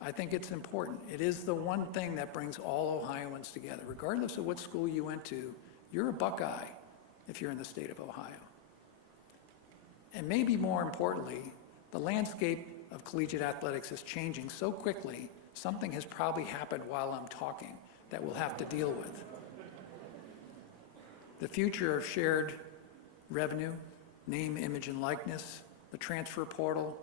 I think it's important. It is the one thing that brings all Ohioans together. Regardless of what school you went to, you're a Buckeye if you're in the state of Ohio. And maybe more importantly, the landscape of collegiate athletics is changing so quickly, something has probably happened while I'm talking that we'll have to deal with. The future of shared revenue, name, image, and likeness, the transfer portal,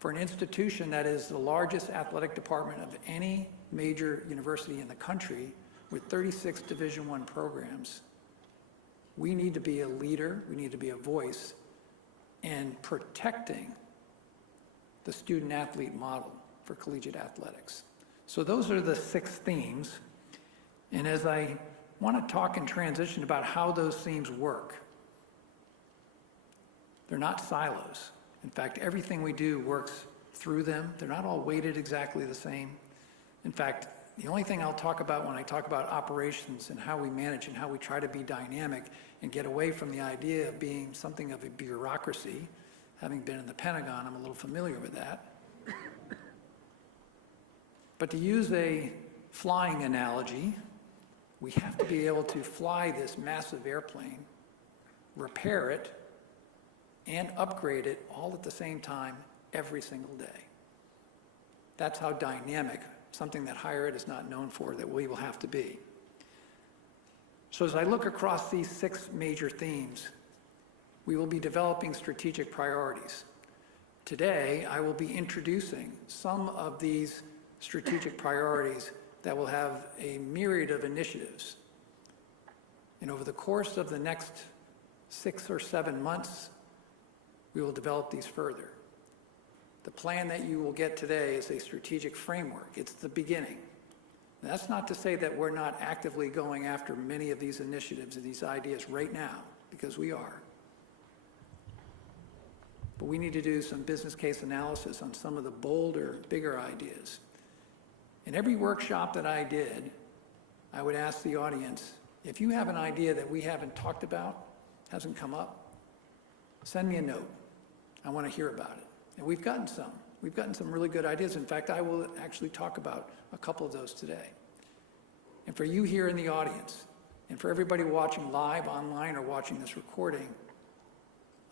for an institution that is the largest athletic department of any major university in the country with 36 Division I programs, we need to be a leader, we need to be a voice in protecting the student-athlete model for collegiate athletics. So those are the 6 themes. And as I want to talk and transition about how those themes work, they're not silos. In fact, everything we do works through them. They're not all weighted exactly the same. In fact, the only thing I'll talk about when I talk about operations and how we manage and how we try to be dynamic and get away from the idea of being something of a bureaucracy, having been in the Pentagon, I'm a little familiar with that. But to use a flying analogy, we have to be able to fly this massive airplane, repair it, and upgrade it all at the same time every single day. That's how dynamic something that higher ed is not known for, that we will have to be. So as I look across these 6 major themes, we will be developing strategic priorities. Today, I will be introducing some of these strategic priorities that will have a myriad of initiatives. And over the course of the next 6 or 7 months, we will develop these further. The plan that you will get today is a strategic framework. It's the beginning. That's not to say that we're not actively going after many of these initiatives and these ideas right now, because we are. But we need to do some business case analysis on some of the bolder, bigger ideas. In every workshop that I did, I would ask the audience, if you have an idea that we haven't talked about, hasn't come up, send me a note. I want to hear about it. And we've gotten some. We've gotten some really good ideas. In fact, I will actually talk about a couple of those today. And for you here in the audience, and for everybody watching live online or watching this recording,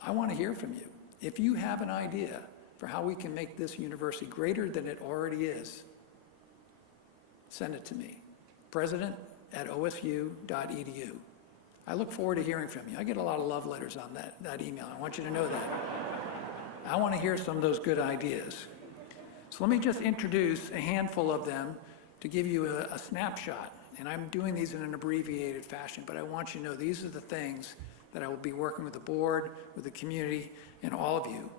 I want to hear from you. If you have an idea for how we can make this university greater than it already is, send it to me, president@osu.edu. I look forward to hearing from you. I get a lot of love letters on that email. I want you to know that. I want to hear some of those good ideas. So let me just introduce a handful of them to give you a snapshot. And I'm doing these in an abbreviated fashion, but I want you to know these are the things that I will be working with the board, with the community, and all of you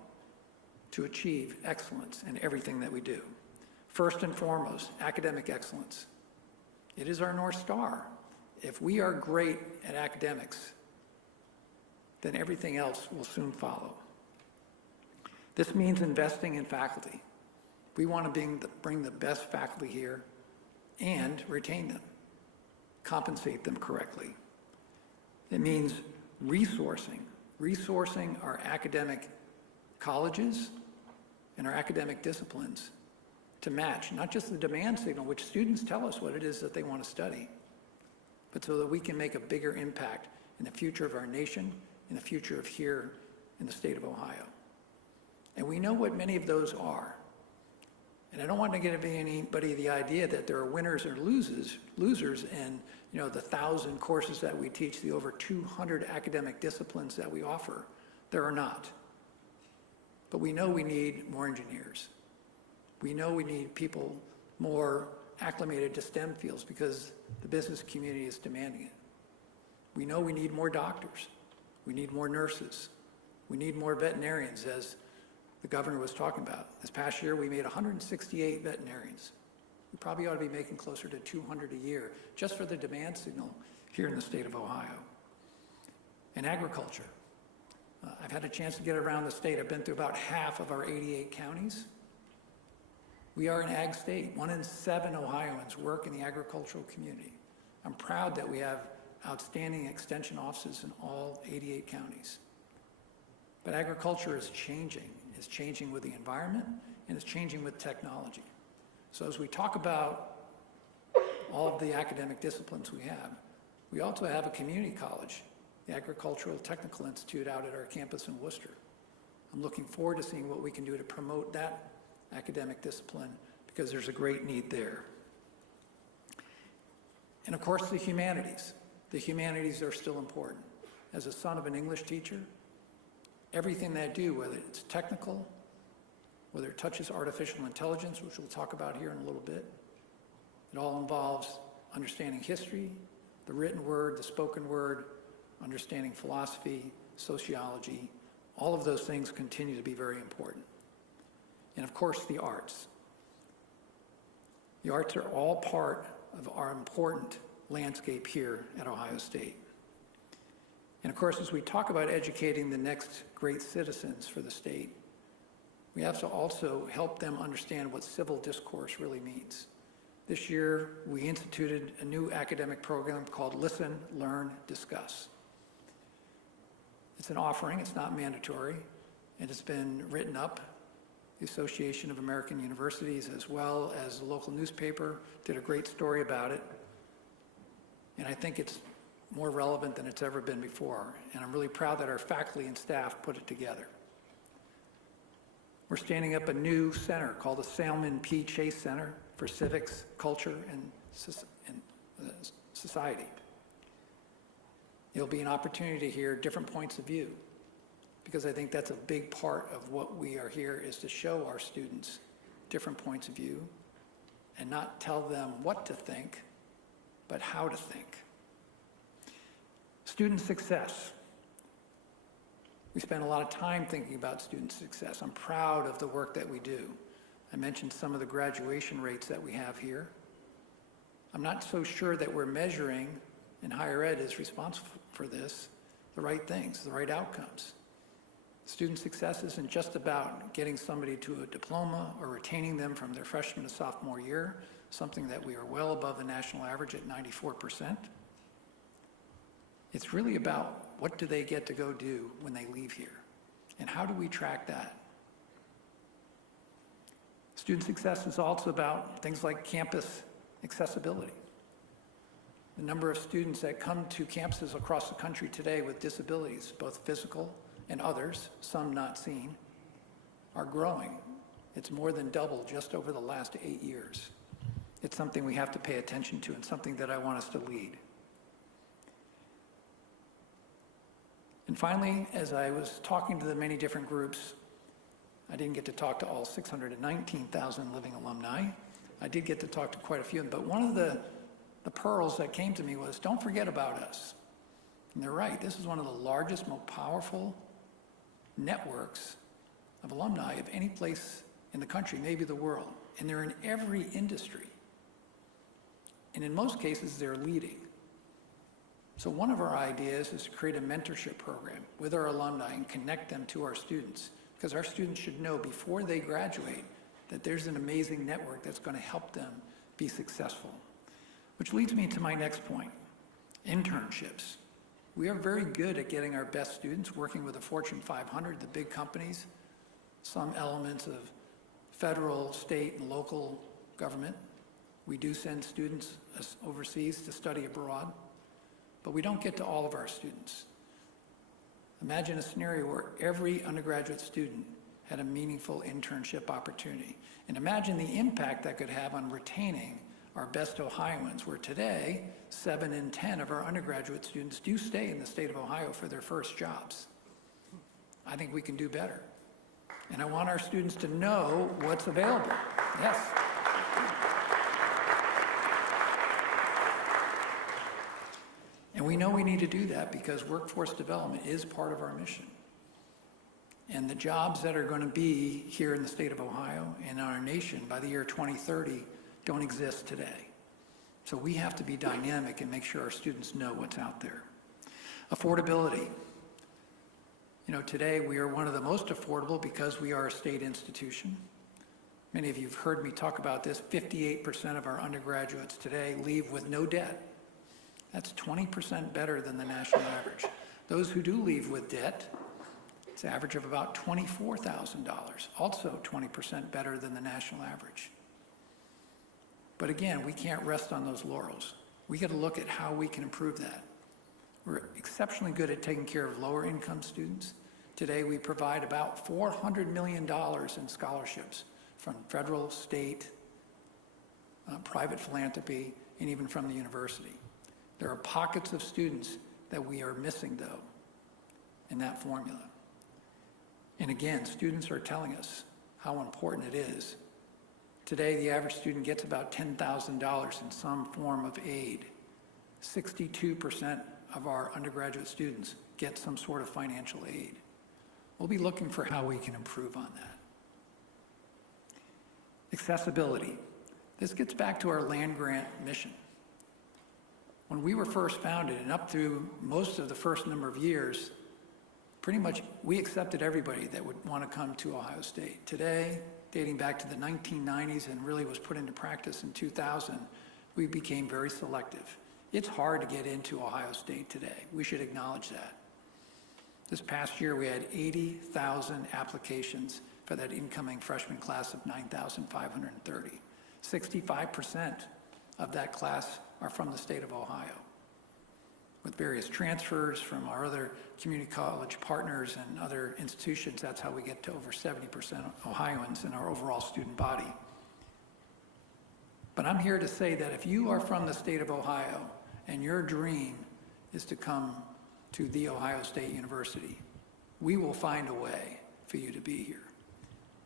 to achieve excellence in everything that we do. First and foremost, academic excellence. It is our North Star. If we are great at academics, then everything else will soon follow. This means investing in faculty. We want to bring the best faculty here and retain them, compensate them correctly. It means resourcing our academic colleges and our academic disciplines to match not just the demand signal, which students tell us what it is that they want to study, but so that we can make a bigger impact in the future of our nation, in the future of here in the state of Ohio. And we know what many of those are. And I don't want to give anybody the idea that there are winners or losers in the 1,000 courses that we teach, the over 200 academic disciplines that we offer. There are not. But we know we need more engineers. We know we need people more acclimated to STEM fields because the business community is demanding it. We know we need more doctors. We need more nurses. We need more veterinarians, as the governor was talking about. This past year, we made 168 veterinarians. We probably ought to be making closer to 200 a year just for the demand signal here in the state of Ohio. And agriculture. I've had a chance to get around the state. I've been through about half of our 88 counties. We are an ag state. 1 in 7 Ohioans work in the agricultural community. I'm proud that we have outstanding extension offices in all 88 counties. But agriculture is changing. It's changing with the environment, and it's changing with technology. So as we talk about all of the academic disciplines we also have a community college, the Agricultural Technical Institute out at our campus in Worcester. I'm looking forward to seeing what we can do to promote that academic discipline because there's a great need there. And of course, the humanities. The humanities are still important. As a son of an English teacher, everything that I do, whether it's technical, whether it touches artificial intelligence, which we'll talk about here in a little bit, it all involves understanding history, the written word, the spoken word, understanding philosophy, sociology. All of those things continue to be very important. And of course, the arts. The arts are all part of our important landscape here at Ohio State. And of course, as we talk about educating the next great citizens for the state, we have to also help them understand what civil discourse really means. This year, we instituted a new academic program called Listen, Learn, Discuss. It's an offering, it's not mandatory, and it's been written up. The Association of American Universities, as well as the local newspaper, did a great story about it. And I think it's more relevant than it's ever been before. And I'm really proud that our faculty and staff put it together. We're standing up a new center called the Salmon P. Chase Center for civics, culture, and society. It'll be an opportunity to hear different points of view, because I think that's a big part of what we are here, is to show our students different points of view and not tell them what to think, but how to think. Student success. We spend a lot of time thinking about student success. I'm proud of the work that we do. I mentioned some of the graduation rates that we have here. I'm not so sure that we're measuring, and higher ed is responsible for this, the right things, the right outcomes. Student success isn't just about getting somebody to a diploma or retaining them from their freshman to sophomore year, something that we are well above the national average at 94%. It's really about what do they get to go do when they leave here, and how do we track that? Student success is also about things like campus accessibility. The number of students that come to campuses across the country today with disabilities, both physical and others, some not seen, are growing. It's more than doubled just over the last 8 years. It's something we have to pay attention to, and something that I want us to lead. And finally, as I was talking to the many different groups, I didn't get to talk to all 619,000 living alumni. I did get to talk to quite a few of them, but one of the pearls that came to me was, don't forget about us. And they're right, this is one of the largest, most powerful networks of alumni of any place in the country, maybe the world. And they're in every industry. And in most cases, they're leading. So one of our ideas is to create a mentorship program with our alumni and connect them to our students, because our students should know before they graduate that there's an amazing network that's going to help them be successful. Which leads me to my next point, internships. We are very good at getting our best students working with the Fortune 500, the big companies, some elements of federal, state, and local government. We do send students overseas to study abroad, but we don't get to all of our students. Imagine a scenario where every undergraduate student had a meaningful internship opportunity. And imagine the impact that could have on retaining our best Ohioans, where today, 7 in 10 of our undergraduate students do stay in the state of Ohio for their first jobs. I think we can do better. And I want our students to know what's available. Yes. And we know we need to do that because workforce development is part of our mission. And the jobs that are going to be here in the state of Ohio and in our nation by the year 2030 don't exist today. So we have to be dynamic and make sure our students know what's out there. Affordability. You know, today we are one of the most affordable because we are a state institution. Many of you have heard me talk about this. 58% of our undergraduates today leave with no debt. That's 20% better than the national average. Those who do leave with debt, it's an average of about $24,000, also 20% better than the national average. But again, we can't rest on those laurels. We got to look at how we can improve that. We're exceptionally good at taking care of lower income students. Today we provide about $400 million in scholarships from federal, state, private philanthropy, and even from the university. There are pockets of students that we are missing, though, in that formula. And again, students are telling us how important it is. Today, the average student gets about $10,000 in some form of aid. 62% of our undergraduate students get some sort of financial aid. We'll be looking for how we can improve on that. Accessibility. This gets back to our land grant mission. When we were first founded, and up through most of the first number of years, pretty much we accepted everybody that would want to come to Ohio State. Today, dating back to the 1990s and really was put into practice in 2000, we became very selective. It's hard to get into Ohio State today. We should acknowledge that. This past year, we had 80,000 applications for that incoming freshman class of 9,530. 65% of that class are from the state of Ohio. With various transfers from our other community college partners and other institutions, that's how we get to over 70% Ohioans in our overall student body. But I'm here to say that if you are from the state of Ohio and your dream is to come to The Ohio State University, we will find a way for you to be here.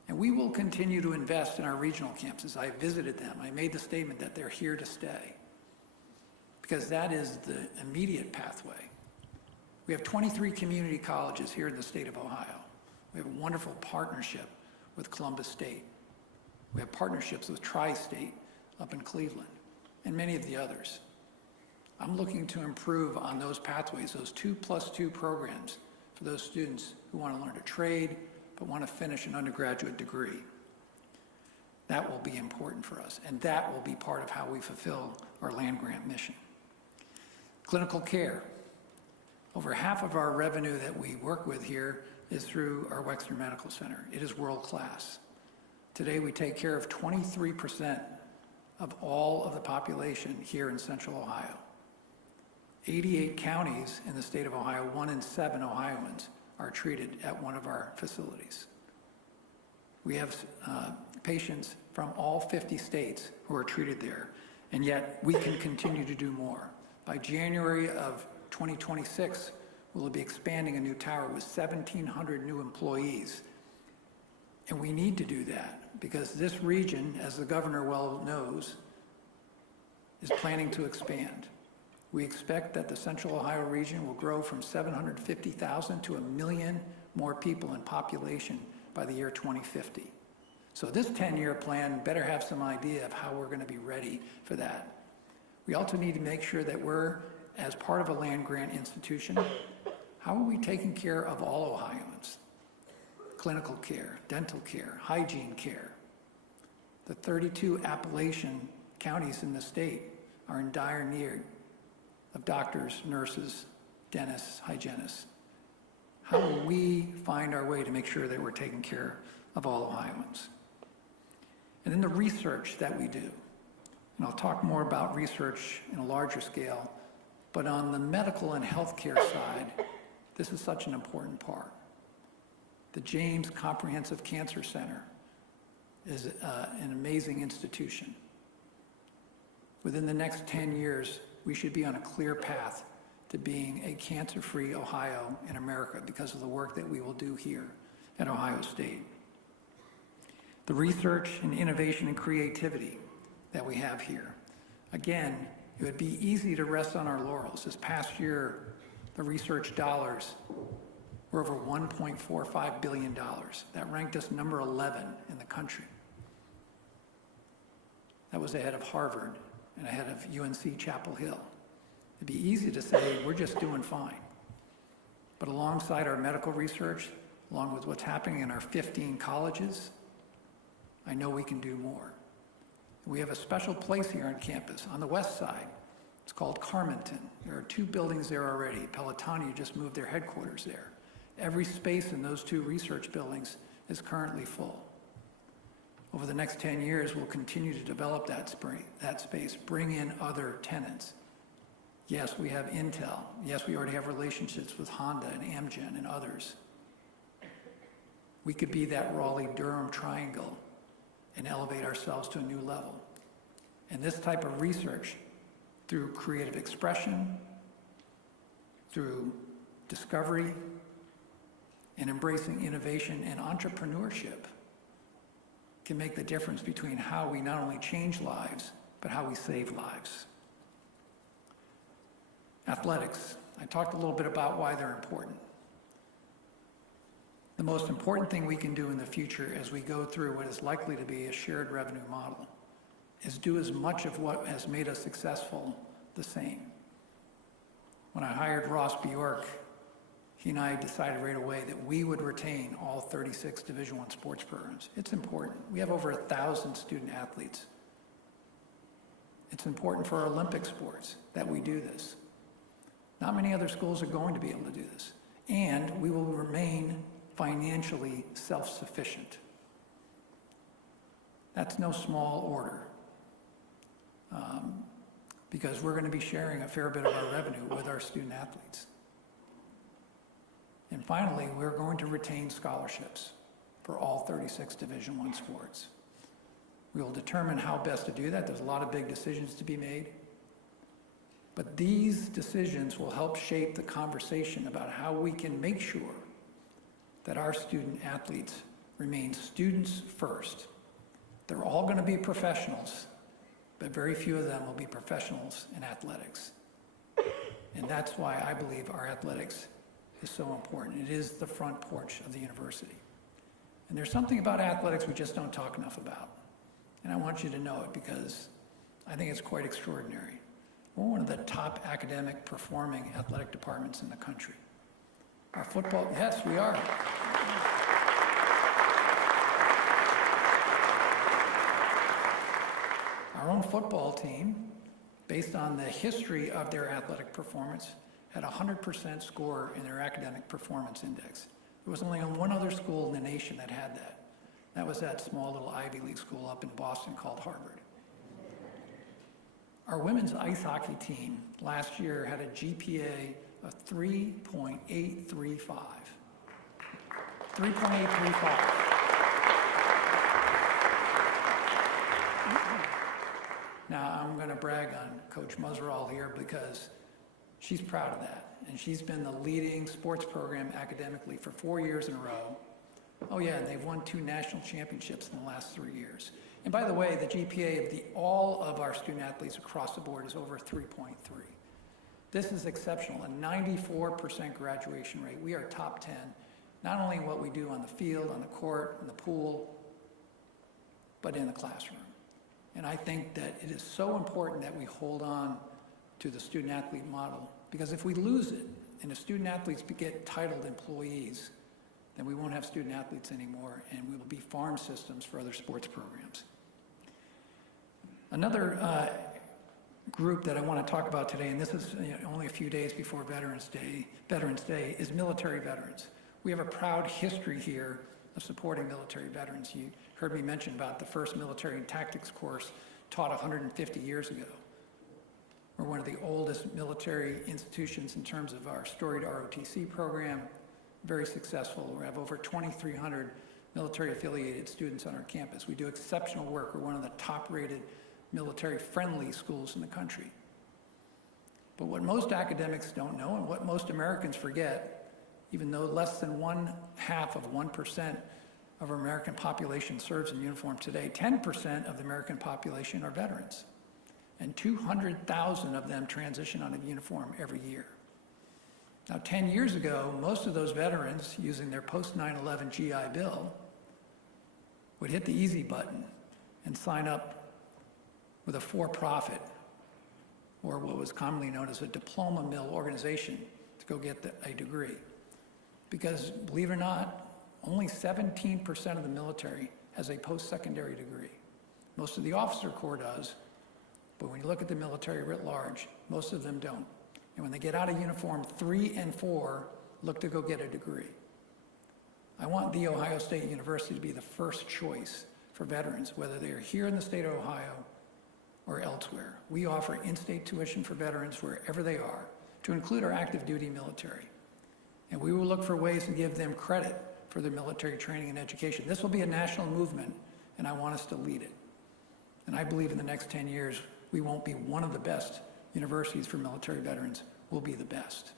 And we will continue to invest in our regional campuses. I visited them. I made the statement that they're here to stay, because that is the immediate pathway. We have 23 community colleges here in the state of Ohio. We have a wonderful partnership with Columbus State. We have partnerships with Tri-State up in Cleveland, and many of the others. I'm looking to improve on those pathways, those 2+2 programs for those students who want to learn a trade but want to finish an undergraduate degree. That will be important for us, and that will be part of how we fulfill our land-grant mission. Clinical care. Over half of our revenue that we work with here is through our Wexner Medical Center. It is world-class. Today, we take care of 23% of all of the population here in Central Ohio. 88 counties in the state of Ohio, 1 in 7 Ohioans are treated at one of our facilities. We have patients from all 50 states who are treated there, and yet we can continue to do more. By January of 2026, we'll be expanding a new tower with 1,700 new employees. And we need to do that because this region, as the governor well knows, is planning to expand. We expect that the Central Ohio region will grow from 750,000 to 1 million more people in population by the year 2050. So this 10-year plan better have some idea of how we're going to be ready for that. We also need to make sure that we're, as part of a land-grant institution, how are we taking care of all Ohioans? Clinical care, dental care, hygiene care. The 32 Appalachian counties in the state are in dire need of doctors, nurses, dentists, hygienists. How will we find our way to make sure that we're taking care of all Ohioans? And then the research that we do. And I'll talk more about research in a larger scale, but on the medical and healthcare side, this is such an important part. The James Comprehensive Cancer Center is an amazing institution. Within the next 10 years, we should be on a clear path to being a cancer-free Ohio in America because of the work that we will do here at Ohio State. The research and innovation and creativity that we have here. Again, it would be easy to rest on our laurels. This past year, the research dollars were over $1.45 billion. That ranked us number 11 in the country. That was ahead of Harvard and ahead of UNC Chapel Hill. It'd be easy to say we're just doing fine. But alongside our medical research, along with what's happening in our 15 colleges, I know we can do more. We have a special place here on campus, on the west side. It's called Carmenton. There are 2 buildings there already. Pelotonia just moved their headquarters there. Every space in those 2 research buildings is currently full. Over the next 10 years, we'll continue to develop that space, bring in other tenants. Yes, we have Intel. Yes, we already have relationships with Honda and Amgen and others. We could be that Raleigh-Durham triangle and elevate ourselves to a new level. And this type of research, through creative expression, through discovery, and embracing innovation and entrepreneurship, can make the difference between how we not only change lives, but how we save lives. Athletics. I talked a little bit about why they're important. The most important thing we can do in the future as we go through what is likely to be a shared revenue model is do as much of what has made us successful the same. When I hired Ross Bjork, he and I decided right away that we would retain all 36 Division I sports programs. It's important. We have over 1,000 student athletes. It's important for our Olympic sports that we do this. Not many other schools are going to be able to do this. And we will remain financially self-sufficient. That's no small order, because we're going to be sharing a fair bit of our revenue with our student athletes. And finally, we're going to retain scholarships for all 36 Division I sports. We will determine how best to do that. There's a lot of big decisions to be made. But these decisions will help shape the conversation about how we can make sure that our student athletes remain students first. They're all going to be professionals, but very few of them will be professionals in athletics. And that's why I believe our athletics is so important. It is the front porch of the university. And there's something about athletics we just don't talk enough about. And I want you to know it because I think it's quite extraordinary. We're one of the top academic performing athletic departments in the country. Our football, yes, we are. Our own football team, based on the history of their athletic performance, had a 100% score in their academic performance index. There was only one other school in the nation that had that. That was that small little Ivy League school up in Boston called Harvard. Our women's ice hockey team last year had a GPA of 3.835. 3.835. Now, I'm going to brag on Coach Muzzerall here because she's proud of that. And she's been the leading sports program academically for 4 years in a row. Oh yeah, and they've won 2 national championships in the last 3 years. And by the way, the GPA of all of our student athletes across the board is over 3.3. This is exceptional, a 94% graduation rate. We are top 10, not only in what we do on the field, on the court, in the pool, but in the classroom. And I think that it is so important that we hold on to the student athlete model, because if we lose it and the student athletes get titled employees, then we won't have student athletes anymore, and we will be farm systems for other sports programs. Another group that I want to talk about today, and this is only a few days before Veterans Day, is military veterans. We have a proud history here of supporting military veterans. You heard me mention about the first military and tactics course taught 150 years ago. We're one of the oldest military institutions in terms of our storied ROTC program, very successful. We have over 2,300 military-affiliated students on our campus. We do exceptional work. We're one of the top-rated military-friendly schools in the country. But what most academics don't know, and what most Americans forget, even though less than 0.5% of our American population serves in uniform today, 10% of the American population are veterans. And 200,000 of them transition out of uniform every year. Now, 10 years ago, most of those veterans, using their post-9/11 GI Bill, would hit the easy button and sign up with a for-profit, or what was commonly known as a diploma mill organization, to go get a degree. Because, believe it or not, only 17% of the military has a post-secondary degree. Most of the officer corps does, but when you look at the military writ large, most of them don't. And when they get out of uniform, 3 and 4 look to go get a degree. I want The Ohio State University to be the first choice for veterans, whether they're here in the state of Ohio or elsewhere. We offer in-state tuition for veterans wherever they are, to include our active duty military. And we will look for ways to give them credit for their military training and education. This will be a national movement, and I want us to lead it. And I believe in the next 10 years, we won't be one of the best universities for military veterans. We'll be the best.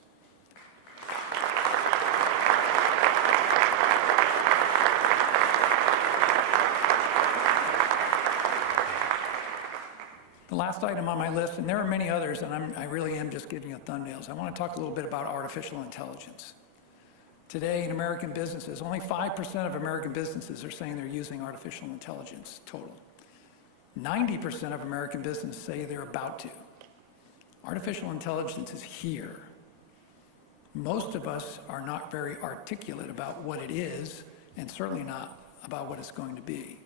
The last item on my list, and there are many others, and I really am just giving you thumbnails. I want to talk a little bit about artificial intelligence. Today in American businesses, only 5% of American businesses are saying they're using artificial intelligence total. 90% of American businesses say they're about to. Artificial intelligence is here. Most of us are not very articulate about what it is, and certainly not about what it's going to be.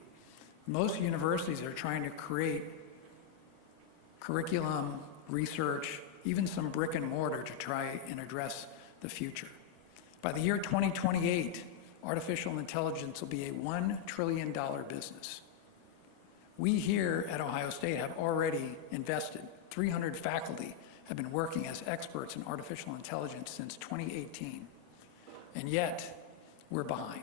Most universities are trying to create curriculum, research, even some brick and mortar to try and address the future. By the year 2028, artificial intelligence will be a $1 trillion business. We here at Ohio State have already invested. 300 faculty have been working as experts in artificial intelligence since 2018. And yet, we're behind.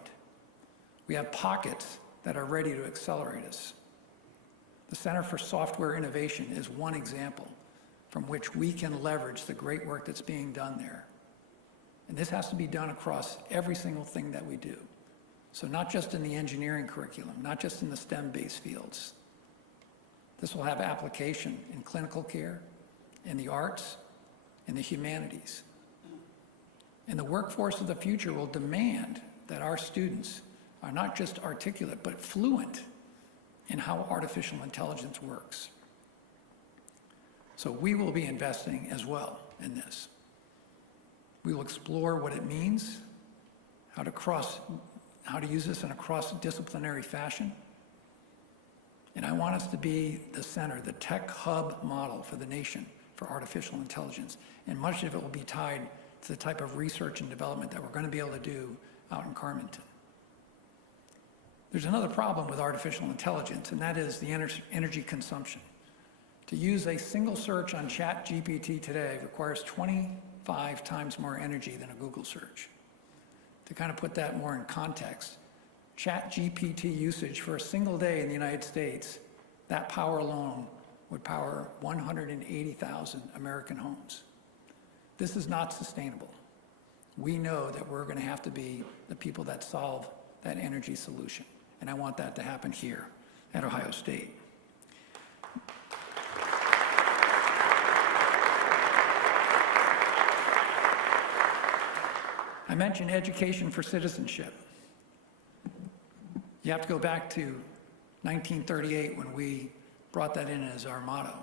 We have pockets that are ready to accelerate us. The Center for Software Innovation is one example from which we can leverage the great work that's being done there. And this has to be done across every single thing that we do. So not just in the engineering curriculum, not just in the STEM-based fields. This will have application in clinical care, in the arts, in the humanities. And the workforce of the future will demand that our students are not just articulate, but fluent in how artificial intelligence works. So we will be investing as well in this. We will explore what it means, how to use this in a cross-disciplinary fashion. And I want us to be the center, the tech hub model for the nation for artificial intelligence. And much of it will be tied to the type of research and development that we're going to be able to do out in Carmenton. There's another problem with artificial intelligence, and that is the energy consumption. To use a single search on ChatGPT today requires 25 times more energy than a Google search. To kind of put that more in context, ChatGPT usage for a single day in the United States, that power alone would power 180,000 American homes. This is not sustainable. We know that we're going to have to be the people that solve that energy solution, and I want that to happen here at Ohio State. I mentioned education for citizenship. You have to go back to 1938 when we brought that in as our motto.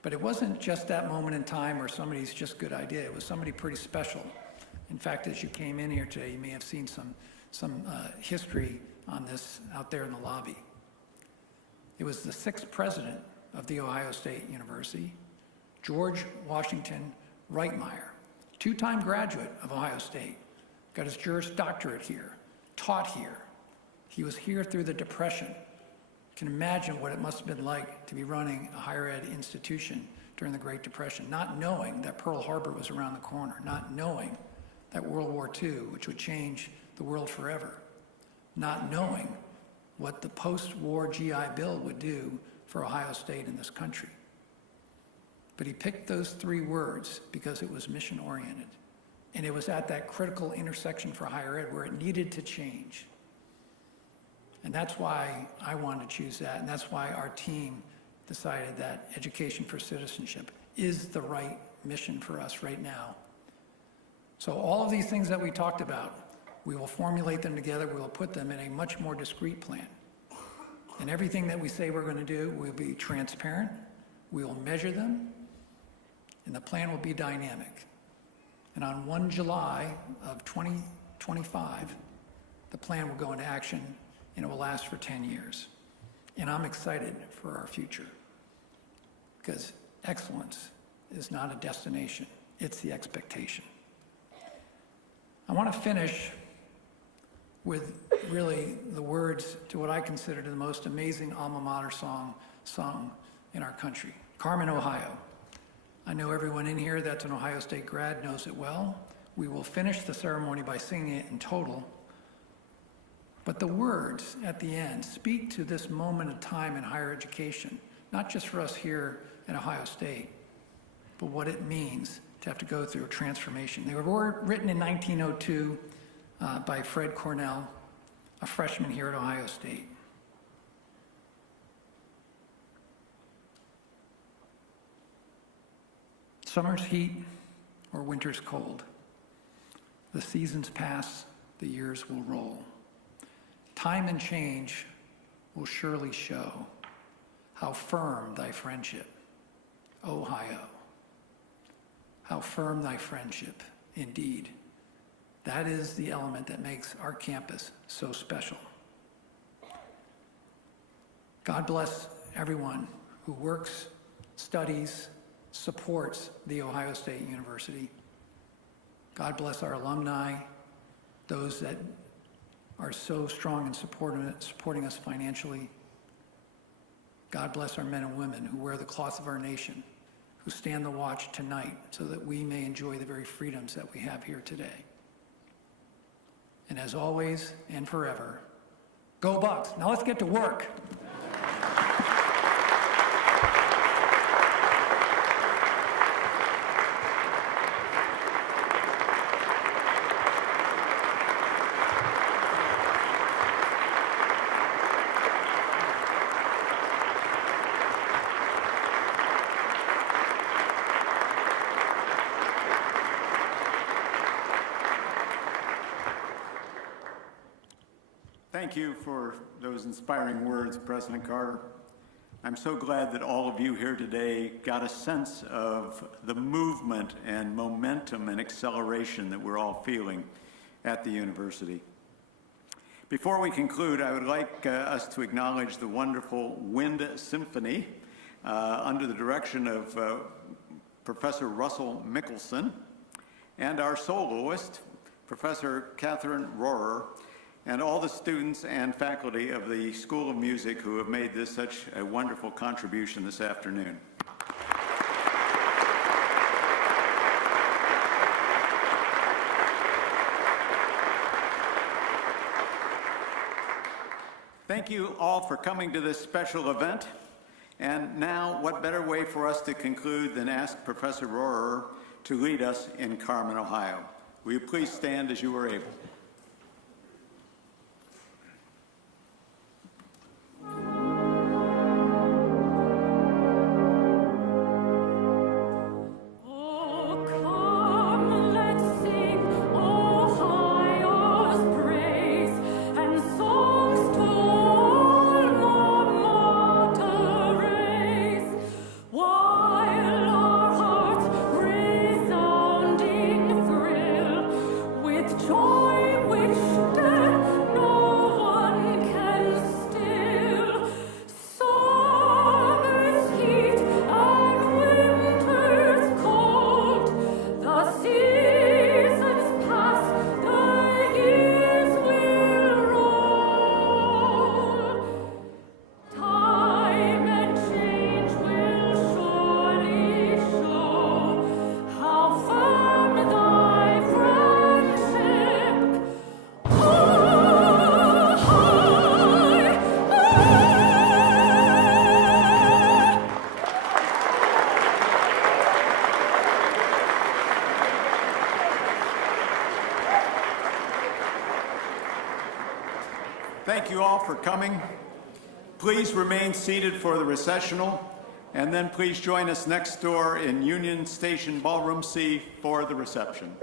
But it wasn't just that moment in time or somebody's just good idea. It was somebody pretty special. In fact, as you came in here today, you may have seen some history on this out there in the lobby. It was the 6th president of The Ohio State University, George Washington Reitmeyer, 2-time graduate of Ohio State, got his Juris Doctorate here, taught here. He was here through the Depression. You can imagine what it must have been like to be running a higher ed institution during the Great Depression, not knowing that Pearl Harbor was around the corner, not knowing that World War II, which would change the world forever, not knowing what the post-war GI Bill would do for Ohio State and this country. But he picked those 3 words because it was mission-oriented. And it was at that critical intersection for higher ed where it needed to change. And that's why I wanted to choose that, and that's why our team decided that education for citizenship is the right mission for us right now. So all of these things that we talked about, we will formulate them together, we will put them in a much more discrete plan. And everything that we say we're going to do will be transparent, we will measure them, and the plan will be dynamic. And on 1 July of 2025, the plan will go into action, and it will last for 10 years. And I'm excited for our future, because excellence is not a destination, it's the expectation. I want to finish with really the words to what I consider the most amazing alma mater song sung in our country, Carmen, Ohio. I know everyone in here that's an Ohio State grad knows it well. We will finish the ceremony by singing it in total. But the words at the end speak to this moment of time in higher education, not just for us here at Ohio State, but what it means to have to go through a transformation. They were written in 1902 by Fred Cornell, a freshman here at Ohio State. Summer's heat or winter's cold. The seasons pass, the years will roll. Time and change will surely show how firm thy friendship, Ohio. How firm thy friendship, indeed. That is the element that makes our campus so special. God bless everyone who works, studies, supports The Ohio State University. God bless our alumni, those that are so strong in supporting us financially. God bless our men and women who wear the cloth of our nation, who stand the watch tonight so that we may enjoy the very freedoms that we have here today. And as always and forever, go Bucks. Now let's get to work. Thank you for those inspiring words, President Carter. I'm so glad that all of you here today got a sense of the movement and momentum and acceleration that we're all feeling at the university. Before we conclude, I would like us to acknowledge the wonderful Wind Symphony under the direction of Professor Russell Mickelson, and our soloist, Professor Catherine Rohrer, and all the students and faculty of the School of Music who have made this such a wonderful contribution this afternoon. Thank you all for coming to this special event. And now, what better way for us to conclude than ask Professor Rohrer to lead us in Carmen, Ohio. Will you please stand as you are able? Thank you all for coming. Please remain seated for the recessional, and then please join us next door in Union Station Ballroom C for the reception.